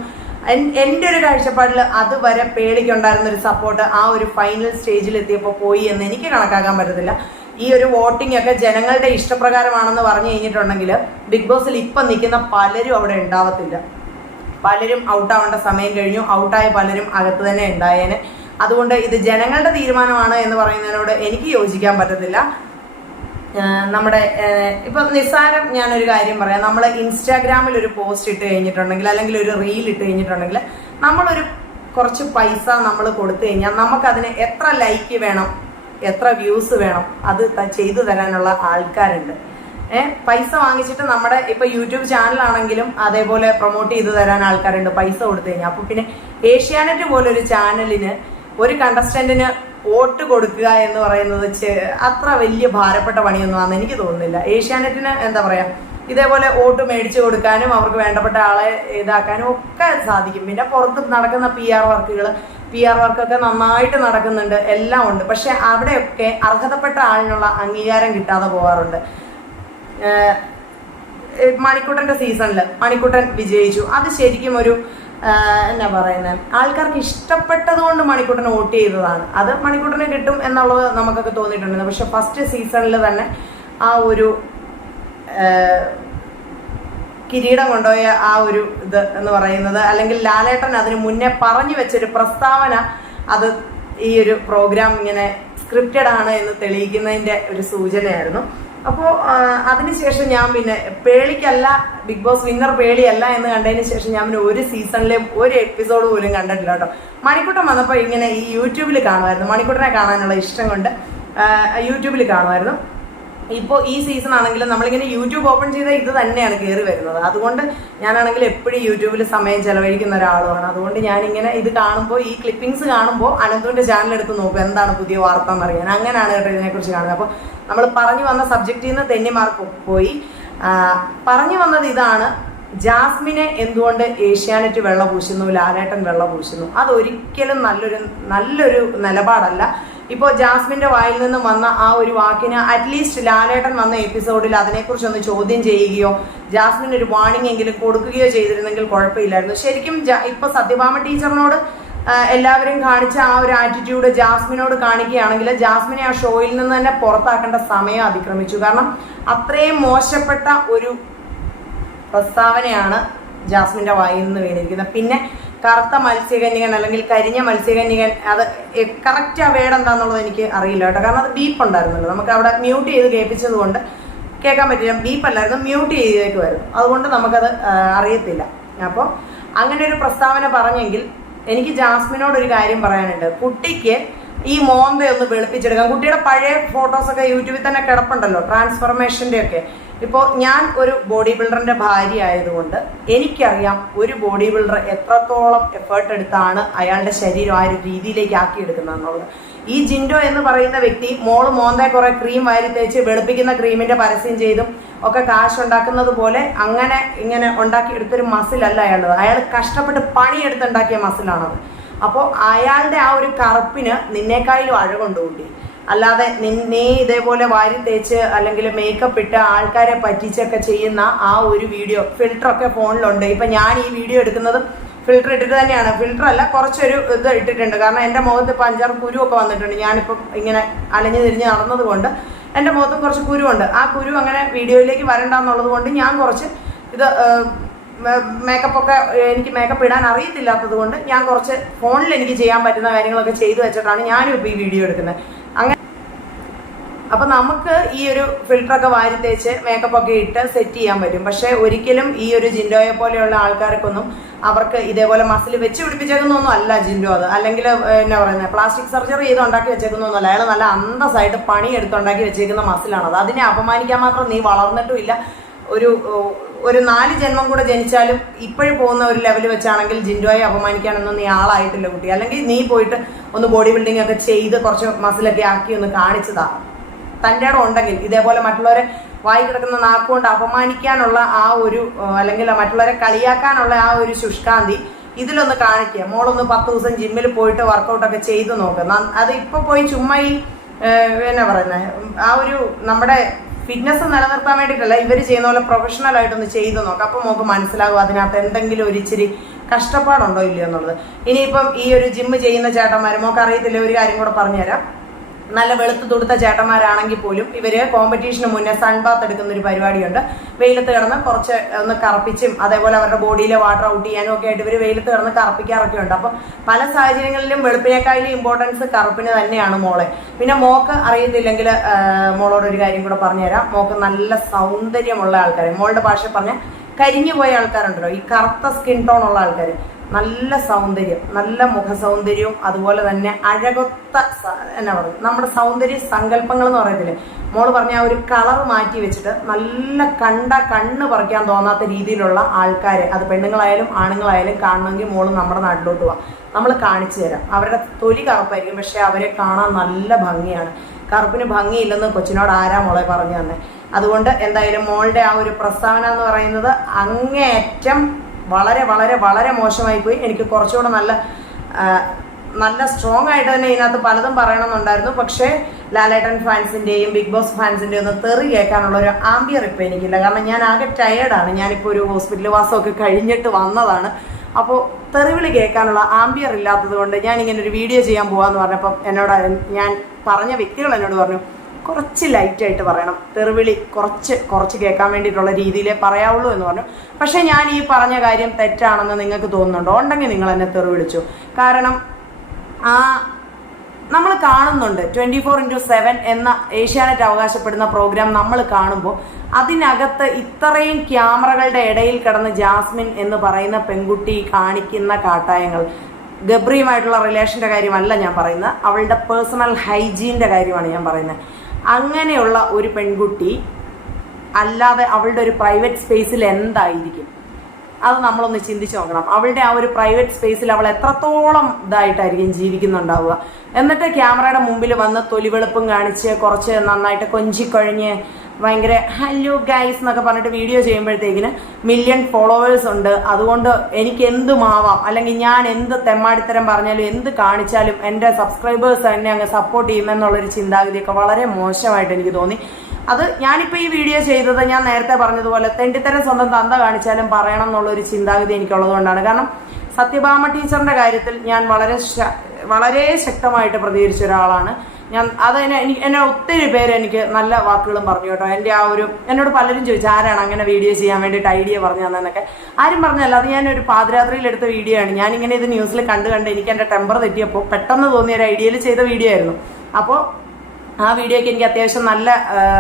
എൻ- എന്റെ ഒരു കാഴ്ചപ്പാടിൽ അതുവരെ പേടിക്കുണ്ടായിരുന്ന ഒരു സപ്പോർട്ട് ആ ഒരു ഫൈനൽ സ്റ്റേജിൽ എത്തിയപ്പോൾ പോയി എന്ന് എനിക്ക് കണക്കാക്കാൻ പറ്റത്തില്ല. ഈ ഒരു വോട്ടിംഗ് ഒക്കെ ജനങ്ങളുടെ ഇഷ്ടപ്രകാരമാണെന്ന് പറഞ്ഞു കഴിഞ്ഞിട്ടുണ്ടെങ്കിൽ ബിഗ് ബോസിൽ ഇപ്പം നിൽക്കുന്ന പലരും അവിടെ ഉണ്ടാവത്തില്ല. പലരും ഔട്ടാവേണ്ട സമയം കഴിഞ്ഞു. ഔട്ടായ പലരും അകത്ത് തന്നെ ഉണ്ടായേനെ. അതുകൊണ്ട് ഇത് ജനങ്ങളുടെ തീരുമാനമാണ് എന്ന് പറയുന്നതിനോട് എനിക്ക് യോജിക്കാൻ പറ്റത്തില്ല. നമ്മുടെ ഇപ്പം നിസ്സാരം ഞാനൊരു കാര്യം പറയാം. നമ്മൾ ഇൻസ്റ്റാഗ്രാമിൽ ഒരു പോസ്റ്റ് ഇട്ട് കഴിഞ്ഞിട്ടുണ്ടെങ്കിൽ അല്ലെങ്കിൽ ഒരു റീൽ ഇട്ട് കഴിഞ്ഞിട്ടുണ്ടെങ്കിൽ നമ്മളൊരു കുറച്ച് പൈസ നമ്മൾ കൊടുത്തു കഴിഞ്ഞാൽ നമുക്കതിന് എത്ര ലൈക്ക് വേണം എത്ര വ്യൂസ് വേണം അത് ചെയ്തു തരാനുള്ള ആൾക്കാരുണ്ട്. പൈസ വാങ്ങിച്ചിട്ട് നമ്മുടെ ഇപ്പൊ യൂട്യൂബ് ചാനലാണെങ്കിലും അതേപോലെ പ്രൊമോട്ട് ചെയ്തു തരാൻ ആൾക്കാരുണ്ട് പൈസ കൊടുത്തു കഴിഞ്ഞാൽ അപ്പൊ പിന്നെ ഏഷ്യാനെറ്റ് പോലെ ഒരു ചാനലിന് ഒരു കണ്ടസ്റ്റന്റിന് വോട്ട് കൊടുക്കുക എന്ന് പറയുന്നത് അത്ര വലിയ ഭാരപ്പെട്ട പണിയൊന്നും ആണെന്ന് എനിക്ക് തോന്നുന്നില്ല. ഏഷ്യാനെറ്റിന് എന്താ പറയാ ഇതേപോലെ വോട്ട് മേടിച്ചു കൊടുക്കാനും അവർക്ക് വേണ്ടപ്പെട്ട ആളെ ഇതാക്കാനും ഒക്കെ സാധിക്കും. പിന്നെ പുറത്ത് നടക്കുന്ന പി ആർ വർക്കുകൾ പി ആർ വർക്കൊക്കെ നന്നായിട്ട് നടക്കുന്നുണ്ട് എല്ലാം ഉണ്ട്. പക്ഷെ അവിടെയൊക്കെ അർഹതപ്പെട്ട ആളിനുള്ള അംഗീകാരം കിട്ടാതെ പോകാറുണ്ട് മണിക്കുട്ടന്റെ സീസണിൽ മണിക്കുട്ടൻ വിജയിച്ചു. അത് ശരിക്കും ഒരു എന്നാ പറയുന്നത് ആൾക്കാർക്ക് ഇഷ്ടപ്പെട്ടത് കൊണ്ട് മണിക്കുട്ടൻ വോട്ട് ചെയ്തതാണ്. അത് മണിക്കൂട്ടന് കിട്ടും എന്നുള്ളത് നമുക്കൊക്കെ തോന്നിയിട്ടുണ്ട്. പക്ഷെ ഫസ്റ്റ് സീസണിൽ തന്നെ ആ ഒരു കിരീടം കൊണ്ടുപോയ ആ ഒരു ഇത് എന്ന് പറയുന്നത് അല്ലെങ്കിൽ ലാലേട്ടൻ അതിന് മുന്നേ പറഞ്ഞു വെച്ചൊരു പ്രസ്താവന അത് ഈ ഒരു പ്രോഗ്രാം ഇങ്ങനെ സ്ക്രിപ്റ്റഡ് ആണ് എന്ന് തെളിയിക്കുന്നതിന്റെ ഒരു സൂചനയായിരുന്നു. അപ്പോൾ അതിനുശേഷം ഞാൻ പിന്നെ പേളിക്കല്ല ബിഗ് ബോസ് വിന്നർ പേളിയല്ല എന്ന് കണ്ടതിന് ശേഷം ഞാൻ പിന്നെ ഒരു സീസണിലെ ഒരു എപ്പിസോഡ് പോലും കണ്ടിട്ടില്ല കേട്ടോ. മണിക്കൂട്ടം വന്നപ്പോൾ ഇങ്ങനെ ഈ യൂട്യൂബിൽ കാണുമായിരുന്നു. മണിക്കൂട്ടനെ കാണാനുള്ള ഇഷ്ടം കൊണ്ട് യൂട്യൂബിൽ കാണുമായിരുന്നു. ഇപ്പോൾ ഈ സീസൺ ആണെങ്കിലും നമ്മളിങ്ങനെ യൂട്യൂബ് ഓപ്പൺ ചെയ്താൽ ഇത് തന്നെയാണ് കയറി വരുന്നത്. അതുകൊണ്ട് ഞാനാണെങ്കിൽ എപ്പോഴും യൂട്യൂബിൽ സമയം ചെലവഴിക്കുന്ന ഒരാളുമാണ്. അതുകൊണ്ട് ഞാനിങ്ങനെ ഇത് കാണുമ്പോൾ ഈ ക്ലിപ്പിംഗ്സ് കാണുമ്പോൾ അനന്തുവിന്റെ ചാനൽ എടുത്ത് നോക്കും എന്താണ് പുതിയ വാർത്ത എന്നറിയാൻ അങ്ങനെയാണ് കേട്ടോ ഇതിനെക്കുറിച്ച് കാണുന്നത്. അപ്പോൾ നമ്മൾ പറഞ്ഞു വന്ന സബ്ജക്റ്റിൽ നിന്ന് തെന്നിമാർക്ക് പോയി. പറഞ്ഞു വന്നത് ഇതാണ്. ജാസ്മിനെ എന്തുകൊണ്ട് ഏഷ്യാനെറ്റ് വെള്ള പൂശുന്നു ലാലേട്ടൻ വെള്ള പൂശുന്നു അതൊരിക്കലും നല്ലൊരു നല്ലൊരു നിലപാടല്ല. ഇപ്പോൾ ജാസ്മിന്റെ വായിൽ നിന്ന് വന്ന ആ ഒരു വാക്കിന് അറ്റ്ലീസ്റ്റ് ലാലേട്ടൻ വന്ന എപ്പിസോഡിൽ അതിനെക്കുറിച്ച് ഒന്ന് ചോദ്യം ചെയ്യുകയോ ജാസ്മിൻ ഒരു വാണിംഗ് എങ്കിലും കൊടുക്കുകയോ ചെയ്തിരുന്നെങ്കിൽ കുഴപ്പമില്ലായിരുന്നു. ശരിക്കും ഇപ്പൊ സത്യഭാമ ടീച്ചറിനോട് എല്ലാവരും കാണിച്ച ആ ഒരു ആറ്റിറ്റ്യൂഡ് ജാസ്മിനോട് കാണിക്കുകയാണെങ്കിൽ ജാസ്മിനെ ആ ഷോയിൽ നിന്ന് തന്നെ പുറത്താക്കേണ്ട സമയം അതിക്രമിച്ചു. കാരണം അത്രയും മോശപ്പെട്ട ഒരു പ്രസ്താവനയാണ് ജാസ്മിന്റെ വായിൽ നിന്ന് വീണിരിക്കുന്നത്. പിന്നെ കറുത്ത മത്സ്യകന്യകൻ അല്ലെങ്കിൽ കരിഞ്ഞ മത്സ്യകന്യകൻ അത് കറക്റ്റ് ആ വേർഡ് എന്താണെന്നുള്ളത് എനിക്ക് അറിയില്ല കേട്ടോ. കാരണം അത് ബീപ്പ് ഉണ്ടായിരുന്നല്ലോ. നമുക്ക് അവിടെ മ്യൂട്ട് ചെയ്ത് കേൾപ്പിച്ചത് കൊണ്ട് കേൾക്കാൻ പറ്റില്ല. ബീപ്പ് അല്ലായിരുന്നു മ്യൂട്ട് ചെയ്തേക്കുമായിരുന്നു അതുകൊണ്ട് നമുക്കത് അറിയത്തില്ല. അപ്പോൾ അങ്ങനെ ഒരു പ്രസ്താവന പറഞ്ഞെങ്കിൽ എനിക്ക് ജാസ്മിനോട് ഒരു കാര്യം പറയാനുണ്ട്. കുട്ടിക്ക് ഈ മോന്തെ ഒന്ന് വെളുപ്പിച്ചെടുക്കാം. കുട്ടിയുടെ പഴയ ഫോട്ടോസൊക്കെ യൂട്യൂബിൽ തന്നെ കിടപ്പുണ്ടല്ലോ ട്രാൻസ്ഫർമേഷന്റെ ഒക്കെ. ഇപ്പോൾ ഞാൻ ഒരു ബോഡി ബിൽഡറിന്റെ ഭാര്യ ആയതുകൊണ്ട് എനിക്കറിയാം ഒരു ബോഡി ബിൽഡർ എത്രത്തോളം എഫേർട്ട് എടുത്താണ് അയാളുടെ ശരീരം ആ ഒരു രീതിയിലേക്ക് ആക്കിയെടുക്കുന്നത് എന്നുള്ളത്. ഈ ജിൻഡോ എന്ന് പറയുന്ന വ്യക്തി മോൾ മോന്തെ കുറെ ക്രീം വാരി തേച്ച് വെളുപ്പിക്കുന്ന ക്രീമിന്റെ പരസ്യം ചെയ്തും ഒക്കെ കാശ് ഉണ്ടാക്കുന്നത് പോലെ അങ്ങനെ ഇങ്ങനെ ഉണ്ടാക്കിയെടുത്തൊരു മസിലല്ല അയാളുടെ അയാൾ കഷ്ടപ്പെട്ട് പണിയെടുത്തുണ്ടാക്കിയ മസിലാണത് അപ്പോൾ അയാളുടെ ആ ഒരു കറുപ്പിന് നിന്നേക്കാളും അഴ കൂട്ടി അല്ലാതെ നി ഇതേപോലെ വാരി തേച്ച് അല്ലെങ്കിൽ മേക്കപ്പ് ഇട്ട് ആൾക്കാരെ പറ്റിച്ചൊക്കെ ചെയ്യുന്ന ആ ഒരു വീഡിയോ ഫിൽറ്റർ ഒക്കെ ഫോണിലുണ്ട്. ഇപ്പം ഞാൻ ഈ വീഡിയോ എടുക്കുന്നത് ഫിൽറ്റർ ഇട്ടിട്ട് തന്നെയാണ്. ഫിൽറ്റർ അല്ല കുറച്ചൊരു ഇത് ഇട്ടിട്ടുണ്ട്. കാരണം എന്റെ മുഖത്ത് ഇപ്പം അഞ്ചാറ് കുരുവൊക്കെ വന്നിട്ടുണ്ട്. ഞാനിപ്പം ഇങ്ങനെ അലഞ്ഞു തിരിഞ്ഞ് നടന്നതുകൊണ്ട് എന്റെ മുഖത്തും കുറച്ച് കുരുവുണ്ട്. ആ കുരു അങ്ങനെ വീഡിയോയിലേക്ക് വരണ്ടെന്നുള്ളത് കൊണ്ട് ഞാൻ കുറച്ച് ഇത് മേക്കപ്പ് ഒക്കെ എനിക്ക് മേക്കപ്പ് ഇടാൻ അറിയത്തില്ലാത്തത് കൊണ്ട് ഞാൻ കുറച്ച് ഫോണിൽ എനിക്ക് ചെയ്യാൻ പറ്റുന്ന കാര്യങ്ങളൊക്കെ ചെയ്തു വെച്ചിട്ടാണ് ഞാനും ഇപ്പോൾ ഈ വീഡിയോ എടുക്കുന്നത്. അങ്ങനെ അപ്പൊ നമുക്ക് ഈ ഒരു ഫിൽറ്റർ ഒക്കെ വാരി തേച്ച് മേക്കപ്പ് ഒക്കെ ഇട്ട് സെറ്റ് ചെയ്യാൻ പറ്റും. പക്ഷെ ഒരിക്കലും ഈ ഒരു ജിൻഡോയെ പോലെയുള്ള ആൾക്കാർക്കൊന്നും അവർക്ക് ഇതേപോലെ മസിൽ വെച്ച് പിടിപ്പിച്ചേക്കുന്നൊന്നും അല്ല ജിൻഡോ അത്. അല്ലെങ്കിൽ എന്നാ പറയുന്നത് പ്ലാസ്റ്റിക് സർജറി ചെയ്ത് ഉണ്ടാക്കി വെച്ചേക്കുന്നൊന്നുമല്ല അയാൾ നല്ല അന്തസ്സായിട്ട് പണി എടുത്തുണ്ടാക്കി വെച്ചേക്കുന്ന മസിലാണത് അത്. അതിനെ അപമാനിക്കാൻ മാത്രം നീ വളർന്നിട്ടും ഇല്ല ഒരു ഒരു നാല് ജന്മം കൂടെ ജനിച്ചാലും ഇപ്പോഴും പോകുന്ന ഒരു ലെവൽ വെച്ചാണെങ്കിൽ ജിൻഡോയെ അപമാനിക്കാനൊന്നും നീ ആളായിട്ടില്ല കുട്ടി. അല്ലെങ്കിൽ നീ പോയിട്ട് ഒന്ന് ബോഡി ബിൽഡിംഗ് ഒക്കെ ചെയ്ത് കുറച്ച് മസിലൊക്കെ ആക്കി ഒന്ന് കാണിച്ചതാ. തന്റെ ഇടം ഉണ്ടെങ്കിൽ ഇതേപോലെ മറ്റുള്ളവരെ വായി കിടക്കുന്ന നാക്കുകൊണ്ട് അപമാനിക്കാനുള്ള ആ ഒരു അല്ലെങ്കിൽ മറ്റുള്ളവരെ കളിയാക്കാനുള്ള ആ ഒരു ശുഷ്കാന്തി ഇതിലൊന്ന് കാണിക്കുക മോളൊന്ന് പത്ത് ദിവസം ജിമ്മിൽ പോയിട്ട് വർക്കൗട്ടൊക്കെ ചെയ്ത് നോക്കുക അത് ഇപ്പൊ പോയി ചുമ്മാ ഈ എന്നാ പറയുന്നത് ആ ഒരു നമ്മുടെ ഫിറ്റ്നസ് നിലനിർത്താൻ വേണ്ടിയിട്ടല്ല ഇവർ ചെയ്യുന്ന പോലെ പ്രൊഫഷണൽ ആയിട്ടൊന്ന് ചെയ്ത് നോക്കാം. അപ്പം നമുക്ക് മനസ്സിലാകും അതിനകത്ത് എന്തെങ്കിലും ഒരു ഇച്ചിരി കഷ്ടപ്പാടുണ്ടോ ഇല്ലയോ എന്നുള്ളത്. ഇനിയിപ്പം ഈ ഒരു ജിമ്മ് ചെയ്യുന്ന ചേട്ടന്മാർ മോക്ക് അറിയത്തില്ല ഒരു കാര്യം കൂടെ പറഞ്ഞുതരാം. നല്ല വെളുത്ത് തുടുത്ത ചേട്ടന്മാരാണെങ്കിൽ പോലും ഇവർ കോമ്പറ്റീഷന് മുന്നേ സൺബാത്ത് എടുക്കുന്ന ഒരു പരിപാടിയുണ്ട്. വെയിലത്ത് കിടന്ന് കുറച്ച് ഒന്ന് കറപ്പിച്ചും അതേപോലെ അവരുടെ ബോഡിയിലെ വാട്ടർ ഔട്ട് ചെയ്യാനും ഒക്കെ ആയിട്ട് ഇവർ വെയിലത്ത് കിടന്ന് കറപ്പിക്കാറൊക്കെ ഉണ്ട്. അപ്പം പല സാഹചര്യങ്ങളിലും വെളുപ്പിനേക്കാളും ഇമ്പോർട്ടൻസ് കറുപ്പിന് തന്നെയാണ് മോളെ. പിന്നെ മോക്ക് അറിയത്തില്ലെങ്കിൽ മോളോട് ഒരു കാര്യം കൂടെ പറഞ്ഞുതരാം. മോക്ക് നല്ല സൗന്ദര്യമുള്ള ആൾക്കാർ മോളുടെ ഭാഷ പറഞ്ഞ കരിഞ്ഞു പോയ ആൾക്കാരുണ്ടല്ലോ. ഈ കറുത്ത സ്കിൻ ടോൺ ഉള്ള ആൾക്കാർ നല്ല സൗന്ദര്യം നല്ല മുഖ സൗന്ദര്യവും അതുപോലെ തന്നെ അഴകൊത്ത എന്നാ പറയുക നമ്മുടെ സൗന്ദര്യ സങ്കല്പങ്ങൾ എന്ന് പറയത്തില്ലേ? മോൾ പറഞ്ഞ ആ ഒരു കളർ മാറ്റി വെച്ചിട്ട് നല്ല കണ്ട കണ്ണ് പറിക്കാൻ തോന്നാത്ത രീതിയിലുള്ള ആൾക്കാരെ അത് പെണ്ണുങ്ങളായാലും ആണുങ്ങളായാലും കാണണമെങ്കിൽ മോൾ നമ്മുടെ നാട്ടിലോട്ട് പോവാം നമ്മൾ കാണിച്ചു തരാം. അവരുടെ തൊലി കറുപ്പായിരിക്കും പക്ഷെ അവരെ കാണാൻ നല്ല ഭംഗിയാണ്. കറുപ്പിന് ഭംഗിയില്ലെന്ന് കൊച്ചിനോട് ആരാ മോളെ പറഞ്ഞു തന്നെ? അതുകൊണ്ട് എന്തായാലും മോളുടെ ആ ഒരു പ്രസ്താവന എന്ന് പറയുന്നത് അങ്ങേയറ്റം വളരെ വളരെ വളരെ മോശമായി പോയി എനിക്ക് കുറച്ചുകൂടെ നല്ല നല്ല സ്ട്രോങ് ആയിട്ട് തന്നെ ഇതിനകത്ത് പലതും പറയണമെന്നുണ്ടായിരുന്നു. പക്ഷേ ലാലേട്ടൻ ഫാൻസിന്റെയും ബിഗ് ബോസ് ഫാൻസിന്റെയും ഒന്ന് തെറി കേൾക്കാനുള്ള ഒരു ആംബിയർ ഇപ്പോൾ എനിക്കില്ല. കാരണം ഞാൻ ആകെ ടയേർഡാണ് ഞാനിപ്പോൾ ഒരു ഹോസ്പിറ്റൽ വാസമൊക്കെ കഴിഞ്ഞിട്ട് വന്നതാണ്. അപ്പോൾ തെറിവിളി കേൾക്കാനുള്ള ആംബിയർ ഇല്ലാത്തത് കൊണ്ട് ഞാൻ ഇങ്ങനെ ഒരു വീഡിയോ ചെയ്യാൻ പോവാന്ന് പറഞ്ഞപ്പോൾ എന്നോട് ഞാൻ പറഞ്ഞ വ്യക്തികൾ എന്നോട് പറഞ്ഞു കുറച്ച് ലൈറ്റായിട്ട് പറയണം. തെറിവിളി കുറച്ച് കുറച്ച് കേൾക്കാൻ വേണ്ടിയിട്ടുള്ള രീതിയിലേ പറയാവുള്ളൂ എന്ന് പറഞ്ഞു. പക്ഷേ ഞാൻ ഈ പറഞ്ഞ കാര്യം തെറ്റാണെന്ന് നിങ്ങൾക്ക് തോന്നുന്നുണ്ടോ? ഉണ്ടെങ്കിൽ നിങ്ങൾ എന്നെ തെറിവിളിച്ചു. കാരണം ആ നമ്മൾ കാണുന്നുണ്ട്. ട്വന്റി ഫോർ ഇന്റു സെവൻ എന്ന ഏഷ്യാനെറ്റ് അവകാശപ്പെടുന്ന പ്രോഗ്രാം നമ്മൾ കാണുമ്പോൾ അതിനകത്ത് ഇത്രയും ക്യാമറകളുടെ ഇടയിൽ കിടന്ന് ജാസ്മിൻ എന്ന് പറയുന്ന പെൺകുട്ടി കാണിക്കുന്ന കാട്ടായങ്ങൾ. ഗബ്രിയുമായിട്ടുള്ള റിലേഷന്റെ കാര്യമല്ല ഞാൻ പറയുന്നത്. അവളുടെ പേഴ്സണൽ ഹൈജീന്റെ കാര്യമാണ് ഞാൻ പറയുന്നത്. അങ്ങനെയുള്ള ഒരു പെൺകുട്ടി അല്ലാതെ അവളുടെ ഒരു പ്രൈവറ്റ് സ്പേസിൽ എന്തായിരിക്കും? അത് നമ്മളൊന്ന് ചിന്തിച്ചു നോക്കണം. അവളുടെ ആ ഒരു പ്രൈവറ്റ് സ്പേസിൽ അവൾ എത്രത്തോളം ഇതായിട്ടായിരിക്കും ജീവിക്കുന്നുണ്ടാവുക? എന്നിട്ട് ക്യാമറയുടെ മുമ്പിൽ വന്ന് തൊലിവെളുപ്പും കാണിച്ച് കുറച്ച് നന്നായിട്ട് കൊഞ്ചിക്കൊഴിഞ്ഞ് ഭയങ്കര ഹലോ ഗൈസ് എന്നൊക്കെ പറഞ്ഞിട്ട് വീഡിയോ ചെയ്യുമ്പോഴത്തേക്കിന് മില്യൺ ഫോളോവേഴ്സ് ഉണ്ട്. അതുകൊണ്ട് എനിക്ക് എന്തുമാവാം അല്ലെങ്കിൽ ഞാൻ എന്ത് തെമ്മാടിത്തരം പറഞ്ഞാലും എന്ത് കാണിച്ചാലും എന്റെ സബ്സ്ക്രൈബേഴ്സ് തന്നെ അങ്ങ് സപ്പോർട്ട് ചെയ്യുമെന്നുള്ളൊരു ചിന്താഗതിയൊക്കെ വളരെ മോശമായിട്ട് എനിക്ക് തോന്നി. അത് ഞാനിപ്പോൾ ഈ വീഡിയോ ചെയ്തത് ഞാൻ നേരത്തെ പറഞ്ഞതുപോലെ തെണ്ടിത്തരം സ്വന്തം തന്ത കാണിച്ചാലും പറയണം എന്നുള്ള ഒരു ചിന്താഗതി എനിക്കുള്ളത് കൊണ്ടാണ് കാരണം സത്യഭാമ ടീച്ചറിന്റെ കാര്യത്തിൽ ഞാൻ വളരെ വളരെ ശക്തമായിട്ട് പ്രതികരിച്ച ഒരാളാണ്. ഞാൻ അത് എന്നെ എനിക്ക് എന്നെ ഒത്തിരി പേര് എനിക്ക് നല്ല വാക്കുകളും പറഞ്ഞു കേട്ടോ. എന്റെ ആ ഒരു എന്നോട് പലരും ചോദിച്ചു ആരാണ് അങ്ങനെ വീഡിയോ ചെയ്യാൻ വേണ്ടിയിട്ട് ഐഡിയ പറഞ്ഞു തന്നെന്നൊക്കെ ആരും പറഞ്ഞല്ല അത് ഞാൻ ഒരു പാതിരാത്രിയിൽ എടുത്ത വീഡിയോ ആണ്. ഞാൻ ഇങ്ങനെ ഇത് ന്യൂസിൽ കണ്ട് കണ്ട് എനിക്ക് എന്റെ ടെമ്പർ തെറ്റിയപ്പോൾ പെട്ടെന്ന് തോന്നിയ ഒരു ഐഡിയയിൽ ചെയ്ത വീഡിയോ ആയിരുന്നു. അപ്പോൾ ആ വീഡിയോയ്ക്ക് എനിക്ക് അത്യാവശ്യം നല്ല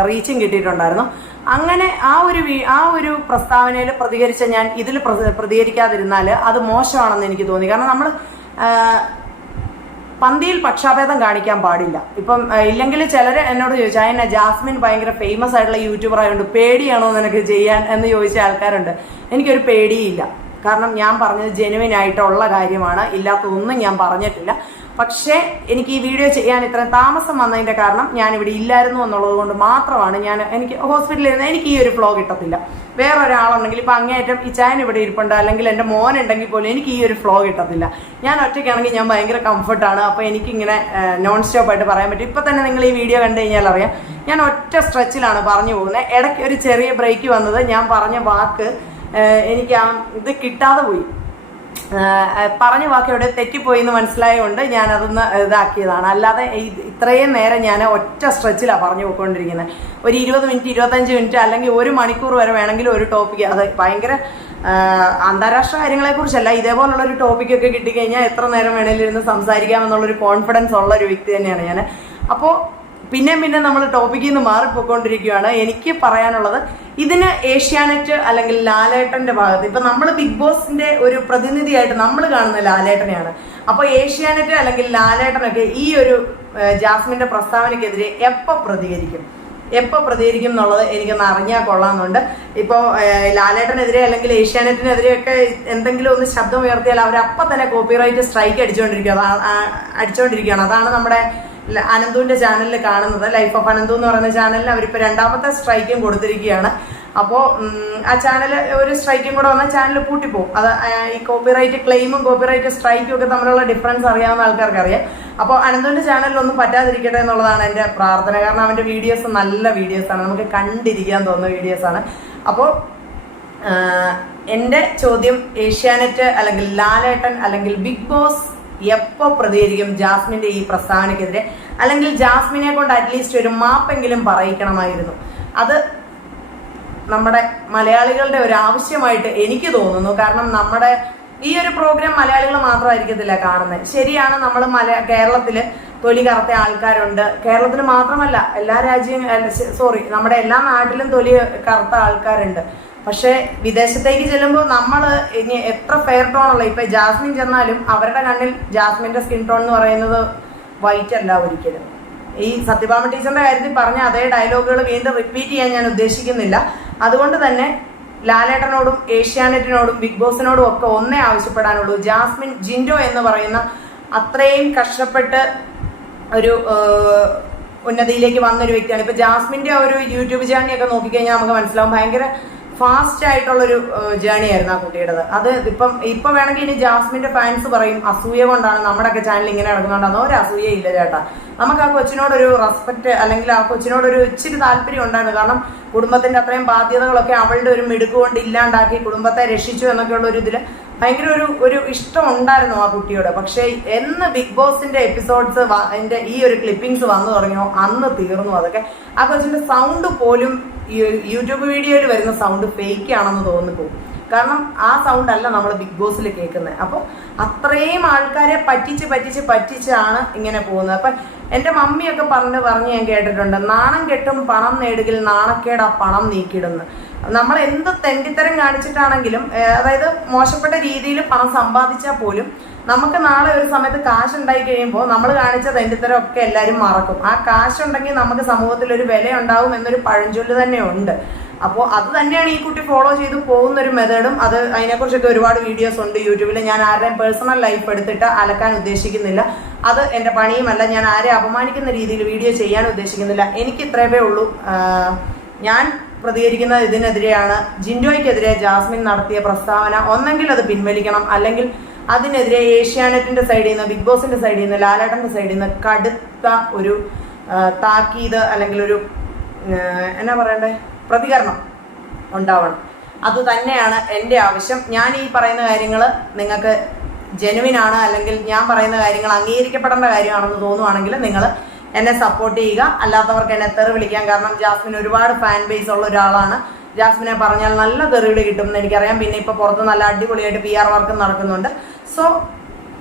റീച്ചും കിട്ടിയിട്ടുണ്ടായിരുന്നു. അങ്ങനെ ആ ഒരു ആ ഒരു പ്രസ്താവനയിൽ പ്രതികരിച്ച ഞാൻ ഇതിൽ പ്രതികരിക്കാതിരുന്നാൽ അത് മോശമാണെന്ന് എനിക്ക് തോന്നി. കാരണം നമ്മൾ പന്തിയിൽ പക്ഷാഭേദം കാണിക്കാൻ പാടില്ല. ഇപ്പം ഇല്ലെങ്കിൽ ചിലർ എന്നോട് ചോദിച്ചു അതിനെ ജാസ്മിൻ ഭയങ്കര ഫേമസ് ആയിട്ടുള്ള യൂട്യൂബർ ആയതുകൊണ്ട് പേടിയാണോ നിനക്ക് ചെയ്യാൻ? എന്ന് ചോദിച്ച ആൾക്കാരുണ്ട്. എനിക്കൊരു പേടിയില്ല. കാരണം ഞാൻ പറഞ്ഞത് ജെനുവിൻ ആയിട്ടുള്ള കാര്യമാണ്. ഇല്ലാത്തതൊന്നും ഞാൻ പറഞ്ഞിട്ടില്ല. പക്ഷേ എനിക്ക് ഈ വീഡിയോ ചെയ്യാൻ ഇത്രയും താമസം വന്നതിന്റെ കാരണം ഞാൻ ഇവിടെ ഇല്ലായിരുന്നു എന്നുള്ളത് കൊണ്ട് മാത്രമാണ് ഞാൻ എനിക്ക് ഹോസ്പിറ്റലിൽ ഇരുന്ന് എനിക്ക് ഈ ഒരു ഫ്ലോ കിട്ടത്തില്ല. വേറെ ഒരാളുണ്ടെങ്കിൽ ഇപ്പൊ അങ്ങേയറ്റം ഈ ചായൻ ഇവിടെ ഇരിപ്പുണ്ട് അല്ലെങ്കിൽ എന്റെ മോൻ ഉണ്ടെങ്കിൽ പോലും എനിക്ക് ഈ ഒരു ഫ്ലോ കിട്ടത്തില്ല. ഞാൻ ഒറ്റയ്ക്കാണെങ്കിൽ ഞാൻ ഭയങ്കര കംഫർട്ടാണ് അപ്പോൾ എനിക്കിങ്ങനെ നോൺ സ്റ്റോപ്പ് ആയിട്ട് പറയാൻ പറ്റും. ഇപ്പൊ തന്നെ നിങ്ങൾ ഈ വീഡിയോ കണ്ടു കഴിഞ്ഞാൽ അറിയാം ഞാൻ ഒറ്റ സ്ട്രെച്ചിലാണ് പറഞ്ഞു പോകുന്നത്. ഇടയ്ക്ക് ഒരു ചെറിയ ബ്രേക്ക് വന്നത് ഞാൻ പറഞ്ഞ വാക്ക് എനിക്ക് ആ ഇത് കിട്ടാതെ പോയി. പറഞ്ഞ വാക്ക് എവിടെ തെറ്റിപ്പോയി എന്ന് മനസ്സിലായതുകൊണ്ട് ഞാൻ അതൊന്ന് ഇതാക്കിയതാണ്. അല്ലാതെ ഇത് ഇത്രയും നേരം ഞാൻ ഒറ്റ സ്ട്രെച്ചിലാണ് പറഞ്ഞു പോയിക്കൊണ്ടിരിക്കുന്നത് ഒരു ഇരുപത് മിനിറ്റ് ഇരുപത്തഞ്ച് മിനിറ്റ് അല്ലെങ്കിൽ ഒരു മണിക്കൂർ വരെ വേണമെങ്കിൽ ഒരു ടോപ്പിക്ക് അത് ഭയങ്കര അന്താരാഷ്ട്ര കാര്യങ്ങളെക്കുറിച്ചല്ല ഇതേപോലുള്ള ഒരു ടോപ്പിക്കൊക്കെ കിട്ടിക്കഴിഞ്ഞാൽ എത്ര നേരം വേണമെങ്കിലും ഇരുന്ന് സംസാരിക്കാമെന്നുള്ളൊരു കോൺഫിഡൻസ് ഉള്ള ഒരു വ്യക്തി തന്നെയാണ് ഞാൻ അപ്പോൾ പിന്നെയും പിന്നെ നമ്മൾ ടോപ്പിക്കിൽ നിന്ന് മാറിപ്പോയിക്കൊണ്ടിരിക്കുകയാണ്. എനിക്ക് പറയാനുള്ളത് ഇതിന് ഏഷ്യാനെറ്റ് അല്ലെങ്കിൽ ലാലേട്ടന്റെ ഭാഗത്ത് ഇപ്പൊ നമ്മൾ ബിഗ് ബോസിന്റെ ഒരു പ്രതിനിധിയായിട്ട് നമ്മൾ കാണുന്ന ലാലേട്ടനെയാണ്. അപ്പോൾ ഏഷ്യാനെറ്റ് അല്ലെങ്കിൽ ലാലേട്ടനൊക്കെ ഈ ഒരു ജാസ്മിന്റെ പ്രസ്താവനയ്ക്കെതിരെ എപ്പോ പ്രതികരിക്കും? എപ്പോൾ പ്രതികരിക്കും എന്നുള്ളത് എനിക്കൊന്ന് അറിഞ്ഞാൽ കൊള്ളാമെന്നുണ്ട്. ഇപ്പോൾ ലാലേട്ടനെതിരെ അല്ലെങ്കിൽ ഏഷ്യാനെറ്റിനെതിരെയൊക്കെ എന്തെങ്കിലും ഒന്ന് ശബ്ദം ഉയർത്തിയാൽ അവർ അപ്പം തന്നെ കോപ്പിറൈറ്റ് സ്ട്രൈക്ക് അടിച്ചുകൊണ്ടിരിക്കുക അതാ- അടിച്ചുകൊണ്ടിരിക്കുകയാണ് അതാണ് നമ്മുടെ അനന്തുവിന്റെ ചാനലിൽ കാണുന്നത്. ലൈഫ് ഓഫ് അനന്തു എന്ന് പറയുന്ന ചാനലിൽ അവരിപ്പോൾ രണ്ടാമത്തെ സ്ട്രൈക്കും കൊടുത്തിരിക്കുകയാണ്. അപ്പോ ആ ചാനൽ ഒരു സ്ട്രൈക്കും കൂടെ വന്നാൽ ചാനൽ പൂട്ടിപ്പോകും അത് ഈ കോപ്പിറൈറ്റ് ക്ലെയിമും കോപ്പിറൈറ്റ് സ്ട്രൈക്കും ഒക്കെ തമ്മിലുള്ള ഡിഫറൻസ് അറിയാവുന്ന ആൾക്കാർക്ക് അറിയാം അപ്പോൾ അനന്തുവിന്റെ ചാനലിലൊന്നും പറ്റാതിരിക്കട്ടെ എന്നുള്ളതാണ് എന്റെ പ്രാർത്ഥന. കാരണം അവന്റെ വീഡിയോസ് നല്ല വീഡിയോസ് ആണ്. നമുക്ക് കണ്ടിരിക്കാൻ തോന്നുന്ന വീഡിയോസ് ആണ്. അപ്പോ എന്റെ ചോദ്യം ഏഷ്യാനെറ്റ് അല്ലെങ്കിൽ ലാലേട്ടൻ അല്ലെങ്കിൽ ബിഗ് ബോസ് എപ്പോ പ്രതികരിക്കും ജാസ്മിന്റെ ഈ പ്രസ്താവനയ്ക്കെതിരെ അല്ലെങ്കിൽ ജാസ്മിനെ കൊണ്ട് അറ്റ്ലീസ്റ്റ് ഒരു മാപ്പെങ്കിലും പറയിക്കണമായിരുന്നു. അത് നമ്മുടെ മലയാളികളുടെ ഒരു ആവശ്യമായിട്ട് എനിക്ക് തോന്നുന്നു. കാരണം നമ്മുടെ ഈ ഒരു പ്രോഗ്രാം മലയാളികൾ മാത്രമായിരിക്കത്തില്ല കാണുന്നത്. ശരിയാണ് നമ്മൾ മല കേരളത്തിൽ തൊലി കറുത്ത ആൾക്കാരുണ്ട്. കേരളത്തിൽ മാത്രമല്ല എല്ലാ രാജ്യം സോറി നമ്മുടെ എല്ലാ നാട്ടിലും തൊലി കറുത്ത ആൾക്കാരുണ്ട്. പക്ഷെ വിദേശത്തേക്ക് ചെല്ലുമ്പോൾ നമ്മൾ ഇനി എത്ര ഫെയർ ടോൺ ഉള്ള ഇപ്പൊ ജാസ്മിൻ ചെന്നാലും അവരുടെ കണ്ണിൽ ജാസ്മിന്റെ സ്കിൻ ടോൺ എന്ന് പറയുന്നത് വൈറ്റ് അല്ല ഒരിക്കലും. ഈ സത്യഭാമ ടീച്ചറിന്റെ കാര്യത്തിൽ പറഞ്ഞ അതേ ഡയലോഗുകൾ വീണ്ടും റിപ്പീറ്റ് ചെയ്യാൻ ഞാൻ ഉദ്ദേശിക്കുന്നില്ല. അതുകൊണ്ട് തന്നെ ലാലേട്ടനോടും ഏഷ്യാനെറ്റിനോടും ബിഗ് ബോസിനോടും ഒക്കെ ഒന്നേ ആവശ്യപ്പെടാനുള്ളൂ. ജാസ്മിൻ ജിൻഡോ എന്ന് പറയുന്ന അത്രയും കഷ്ടപ്പെട്ട് ഒരു ഉന്നതിയിലേക്ക് വന്നൊരു വ്യക്തിയാണ്. ഇപ്പൊ ജാസ്മിന്റെ ഒരു യൂട്യൂബ് ചാനലൊക്കെ നോക്കിക്കഴിഞ്ഞാൽ നമുക്ക് മനസ്സിലാവും. ഭയങ്കര ഫാസ്റ്റ് ആയിട്ടുള്ളൊരു ജേണി ആയിരുന്നു ആ കുട്ടിയുടേത്. അത് ഇപ്പം ഇപ്പൊ വേണമെങ്കിൽ ഇനി ജാസ്മിന്റെ ഫാൻസ് പറയും അസൂയ കൊണ്ടാണ് നമ്മുടെ ഒക്കെ ചാനൽ ഇങ്ങനെ നടക്കുന്നുണ്ടെന്ന് ഒരു അസൂയ ഇല്ല ചേട്ടാ. നമുക്ക് ആ കൊച്ചിനോടൊരു റെസ്പെക്ട് അല്ലെങ്കിൽ ആ കൊച്ചിനോടൊരു ഇച്ചിരി താല്പര്യം ഉണ്ടായിരുന്നു. കാരണം കുടുംബത്തിന്റെ അത്രയും ബാധ്യതകളൊക്കെ അവളുടെ ഒരു മിടുക്ക് കൊണ്ട് ഇല്ലാണ്ടാക്കി കുടുംബത്തെ രക്ഷിച്ചു എന്നൊക്കെയുള്ള ഒരു ഇതിൽ ഭയങ്കര ഒരു ഒരു ഇഷ്ടം ഉണ്ടായിരുന്നു ആ കുട്ടിയോട്. പക്ഷേ എന്ന് ബിഗ് ബോസിന്റെ എപ്പിസോഡ്സ് അതിന്റെ ഈ ഒരു ക്ലിപ്പിംഗ്സ് വന്നു തുടങ്ങിയോ അന്ന് തീർന്നു. അതൊക്കെ ആ കൊച്ചിന്റെ സൗണ്ട് പോലും യൂട്യൂബ് വീഡിയോയിൽ വരുന്ന സൗണ്ട് ഫേക്ക് ആണെന്ന് തോന്നിപ്പോകും കാരണം ആ സൗണ്ട് അല്ല നമ്മൾ ബിഗ് ബോസിൽ കേൾക്കുന്നത് അപ്പോൾ അത്രയും ആൾക്കാരെ പറ്റിച്ച് പറ്റിച്ച് പറ്റിച്ചാണ് ഇങ്ങനെ പോകുന്നത്. അപ്പം എന്റെ മമ്മിയൊക്കെ പറഞ്ഞ് പറഞ്ഞ് ഞാൻ കേട്ടിട്ടുണ്ട് നാണം കെട്ടും പണം നേടുകിൽ നാണക്കേടാ പണം നീക്കിടുന്നു. നമ്മൾ എന്ത് തെണ്ടിത്തരം കാണിച്ചിട്ടാണെങ്കിലും അതായത് മോശപ്പെട്ട രീതിയിൽ പണം സമ്പാദിച്ചാൽ പോലും നമുക്ക് നാളെ ഒരു സമയത്ത് കാശ് ഉണ്ടായി കഴിയുമ്പോൾ നമ്മൾ കാണിച്ച തെണ്ടിത്തരം ഒക്കെ എല്ലാവരും മറക്കും. ആ കാശുണ്ടെങ്കിൽ നമുക്ക് സമൂഹത്തിൽ ഒരു വില ഉണ്ടാവും എന്നൊരു പഴഞ്ചൊല്ല് തന്നെ ഉണ്ട് അപ്പോൾ അത് തന്നെയാണ് ഈ കുട്ടി ഫോളോ ചെയ്ത് പോകുന്ന ഒരു മെത്തേഡും അത് അതിനെക്കുറിച്ചൊക്കെ ഒരുപാട് വീഡിയോസ് ഉണ്ട് യൂട്യൂബിൽ. ഞാൻ ആരുടെയും പേഴ്സണൽ ലൈഫ് എടുത്തിട്ട് അലക്കാൻ ഉദ്ദേശിക്കുന്നില്ല. അത് എന്റെ പണിയുമല്ല. ഞാൻ ആരെ അപമാനിക്കുന്ന രീതിയിൽ വീഡിയോ ചെയ്യാൻ ഉദ്ദേശിക്കുന്നില്ല. എനിക്ക് ഇത്രയേ ഉള്ളൂ. ഞാൻ പ്രതികരിക്കുന്നത് ഇതിനെതിരെയാണ് ജിൻഡോയ്ക്കെതിരെ ജാസ്മിൻ നടത്തിയ പ്രസ്താവന. ഒന്നെങ്കിൽ അത് പിൻവലിക്കണം. അല്ലെങ്കിൽ അതിനെതിരെ ഏഷ്യാനെറ്റിന്റെ സൈഡിൽ നിന്ന് ബിഗ് ബോസിന്റെ സൈഡിൽ നിന്ന് ലാലേട്ടന്റെ സൈഡിൽ നിന്ന് കടുത്ത ഒരു താക്കീത് അല്ലെങ്കിൽ ഒരു എന്നാ പറയണ്ടേ? പ്രതികരണം ഉണ്ടാവണം. അത് തന്നെയാണ് എന്റെ ആവശ്യം. ഞാൻ ഈ പറയുന്ന കാര്യങ്ങൾ നിങ്ങൾക്ക് ജെനുവിൻ ആണ് അല്ലെങ്കിൽ ഞാൻ പറയുന്ന കാര്യങ്ങൾ അംഗീകരിക്കപ്പെടേണ്ട കാര്യമാണെന്ന് തോന്നുവാണെങ്കിൽ നിങ്ങൾ എന്നെ സപ്പോർട്ട് ചെയ്യുക. അല്ലാത്തവർക്ക് എന്നെ തെറി വിളിക്കാം കാരണം ജാസ്മിൻ ഒരുപാട് ഫാൻ ബേസ് ഉള്ള ഒരാളാണ്. ജാസ്മിനെ പറഞ്ഞാൽ നല്ല തെറിവിളി കിട്ടും എന്ന് എനിക്കറിയാം. പിന്നെ ഇപ്പൊ പുറത്ത് നല്ല അടിപൊളിയായിട്ട് പി ആർ വർക്കും നടക്കുന്നുണ്ട്. സോ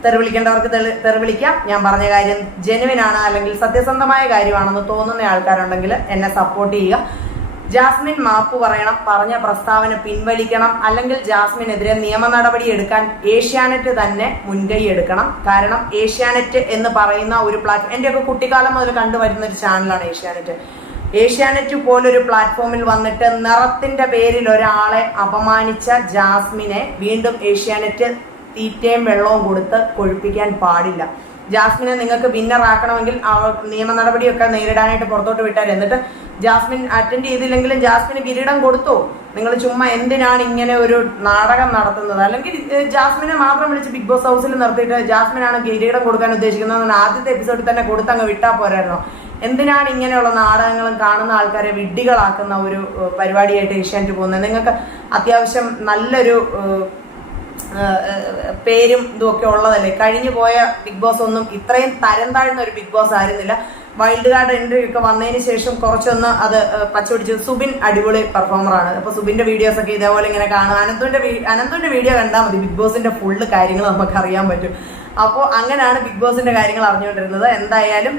തെറി വിളിക്കേണ്ടവർക്ക് തെളി- തെറി വിളിക്കാം. ഞാൻ പറഞ്ഞ കാര്യം ജെനുവിൻ ആണ് അല്ലെങ്കിൽ സത്യസന്ധമായ കാര്യമാണെന്ന് തോന്നുന്ന ആൾക്കാരുണ്ടെങ്കിൽ എന്നെ സപ്പോർട്ട് ചെയ്യുക. ജാസ്മിൻ മാപ്പ് പറയണം പറഞ്ഞ പ്രസ്താവന പിൻവലിക്കണം അല്ലെങ്കിൽ ജാസ്മിനെതിരെ നിയമ നടപടി എടുക്കാൻ ഏഷ്യാനെറ്റ് തന്നെ മുൻകൈ എടുക്കണം. കാരണം ഏഷ്യാനെറ്റ് എന്ന് പറയുന്ന ഒരു പ്ലാറ്റ്ഫോം എന്റെയൊക്കെ കുട്ടിക്കാലം മുതൽ കണ്ടുവരുന്ന ഒരു ചാനലാണ് ഏഷ്യാനെറ്റ്. ഏഷ്യാനെറ്റ് പോലൊരു പ്ലാറ്റ്ഫോമിൽ വന്നിട്ട് നിറത്തിന്റെ പേരിൽ ഒരാളെ അപമാനിച്ച ജാസ്മിനെ വീണ്ടും ഏഷ്യാനെറ്റ് തീറ്റയും വെള്ളവും കൊടുത്ത് കൊഴുപ്പിക്കാൻ പാടില്ല. ജാസ്മിനെ നിങ്ങൾക്ക് വിന്നർ ആക്കണമെങ്കിൽ നിയമ നടപടിയൊക്കെ നേരിടാനായിട്ട് പുറത്തോട്ട് വിട്ടാൽ എന്നിട്ട് ജാസ്മിൻ അറ്റൻഡ് ചെയ്തില്ലെങ്കിലും ജാസ്മിന് കിരീടം കൊടുത്തോ? നിങ്ങൾ ചുമ്മാ എന്തിനാണ് ഇങ്ങനെ ഒരു നാടകം നടത്തുന്നത്? അല്ലെങ്കിൽ ജാസ്മിനെ മാത്രം വിളിച്ച് ബിഗ് ബോസ് ഹൗസിൽ നിർത്തിയിട്ട് ജാസ്മിനാണ് കിരീടം കൊടുക്കാൻ ഉദ്ദേശിക്കുന്നത് ആദ്യത്തെ എപ്പിസോഡിൽ തന്നെ കൊടുത്തങ്ങ് വിട്ടാ പോരായിരുന്നോ? എന്തിനാണ് ഇങ്ങനെയുള്ള നാടകങ്ങളും കാണുന്ന ആൾക്കാരെ വിഡ്ഢികളാക്കുന്ന ഒരു പരിപാടിയായിട്ട് ഏഷ്യാനെറ്റ് പോകുന്നത്? നിങ്ങൾക്ക് അത്യാവശ്യം നല്ലൊരു പേരും ഇതുമൊക്കെ ഉള്ളതല്ലേ? കഴിഞ്ഞു പോയ ബിഗ് ബോസ് ഒന്നും ഇത്രയും തരം താഴ്ന്ന ഒരു ബിഗ് ബോസ് ആയിരുന്നില്ല. വൈൽഡ് കാർഡ് എൻട്രി ഒക്കെ വന്നതിന് ശേഷം കുറച്ചൊന്ന് അത് പച്ചപിടിച്ചു. സുബിൻ അടിപൊളി പെർഫോമറാണ് അപ്പൊ സുബിന്റെ വീഡിയോസ് ഒക്കെ ഇതേപോലെ ഇങ്ങനെ കാണുക അനന്തുവിന്റെ അനന്തുവിന്റെ വീഡിയോ കണ്ടാൽ മതി. ബിഗ് ബോസിന്റെ ഫുള്ള് കാര്യങ്ങൾ നമുക്ക് അറിയാൻ പറ്റും. അപ്പോൾ അങ്ങനെയാണ് ബിഗ് ബോസിന്റെ കാര്യങ്ങൾ അറിഞ്ഞുകൊണ്ടിരുന്നത്. എന്തായാലും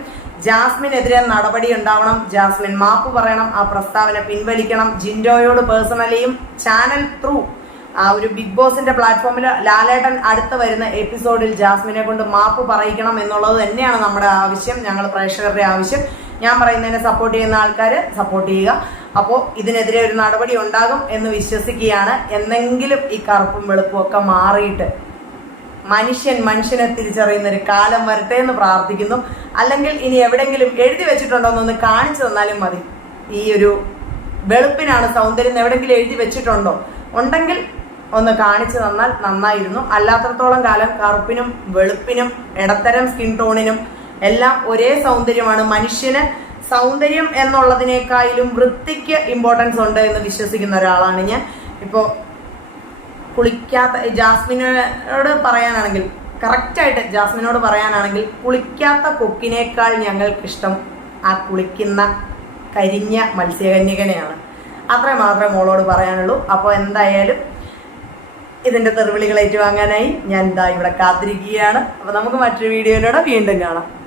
ജാസ്മിനെതിരെ നടപടി ഉണ്ടാവണം. ജാസ്മിൻ മാപ്പ് പറയണം. ആ പ്രസ്താവന പിൻവലിക്കണം. ജിൻഡോയോട് പേഴ്സണലിയും ചാനൽ ത്രൂ ആ ഒരു ബിഗ് ബോസിന്റെ പ്ലാറ്റ്ഫോമിൽ ലാലേട്ടൻ അടുത്ത് വരുന്ന എപ്പിസോഡിൽ ജാസ്മിനെ കൊണ്ട് മാപ്പ് പറയിക്കണം എന്നുള്ളത് തന്നെയാണ് നമ്മുടെ ആവശ്യം ഞങ്ങൾ പ്രേക്ഷകരുടെ ആവശ്യം. ഞാൻ പറയുന്നതിനെ സപ്പോർട്ട് ചെയ്യുന്ന ആൾക്കാർ സപ്പോർട്ട് ചെയ്യുക. അപ്പോൾ ഇതിനെതിരെ ഒരു നടപടി ഉണ്ടാകും എന്ന് വിശ്വസിക്കുകയാണ്. എന്നെങ്കിലും ഈ കറുപ്പും വെളുപ്പും ഒക്കെ മാറിയിട്ട് മനുഷ്യൻ മനുഷ്യനെ തിരിച്ചറിയുന്ന ഒരു കാലം വരട്ടെ എന്ന് പ്രാർത്ഥിക്കുന്നു. അല്ലെങ്കിൽ ഇനി എവിടെങ്കിലും എഴുതി വെച്ചിട്ടുണ്ടോ എന്നൊന്ന് കാണിച്ചു തന്നാലും മതി. ഈ ഒരു വെളുപ്പിനാണ് സൗന്ദര്യം എവിടെങ്കിലും എഴുതി വെച്ചിട്ടുണ്ടോ? ഉണ്ടെങ്കിൽ ഒന്ന് കാണിച്ചു തന്നാൽ നന്നായിരുന്നു. അല്ലാത്തടത്തോളം കാലം കറുപ്പിനും വെളുപ്പിനും ഇടത്തരം സ്കിൻ ടോണിനും എല്ലാം ഒരേ സൗന്ദര്യമാണ്. മനുഷ്യന് സൗന്ദര്യം എന്നുള്ളതിനേക്കാളും വൃത്തിക്ക് ഇമ്പോർട്ടൻസ് ഉണ്ട് എന്ന് വിശ്വസിക്കുന്ന ഒരാളാണ് ഞാൻ. ഇപ്പോൾ കുളിക്കാത്ത ജാസ്മിനോട് പറയാനാണെങ്കിൽ കറക്റ്റായിട്ട് ജാസ്മിനോട് പറയാനാണെങ്കിൽ കുളിക്കാത്ത കൊക്കിനേക്കാൾ ഞങ്ങൾക്കിഷ്ടം ആ കുളിക്കുന്ന കരിഞ്ഞ മത്സ്യകന്യകനെയാണ്. അത്രമാത്രമേ മാത്രമേ മോളോട് പറയാനുള്ളൂ. അപ്പോൾ എന്തായാലും ഇതിന്റെ തെറിവിളികൾ ഏറ്റുവാങ്ങാനായി ഞാൻ ഇതാ ഇവിടെ കാത്തിരിക്കുകയാണ്. അപ്പോൾ നമുക്ക് മറ്റൊരു വീഡിയോയിലൂടെ വീണ്ടും കാണാം.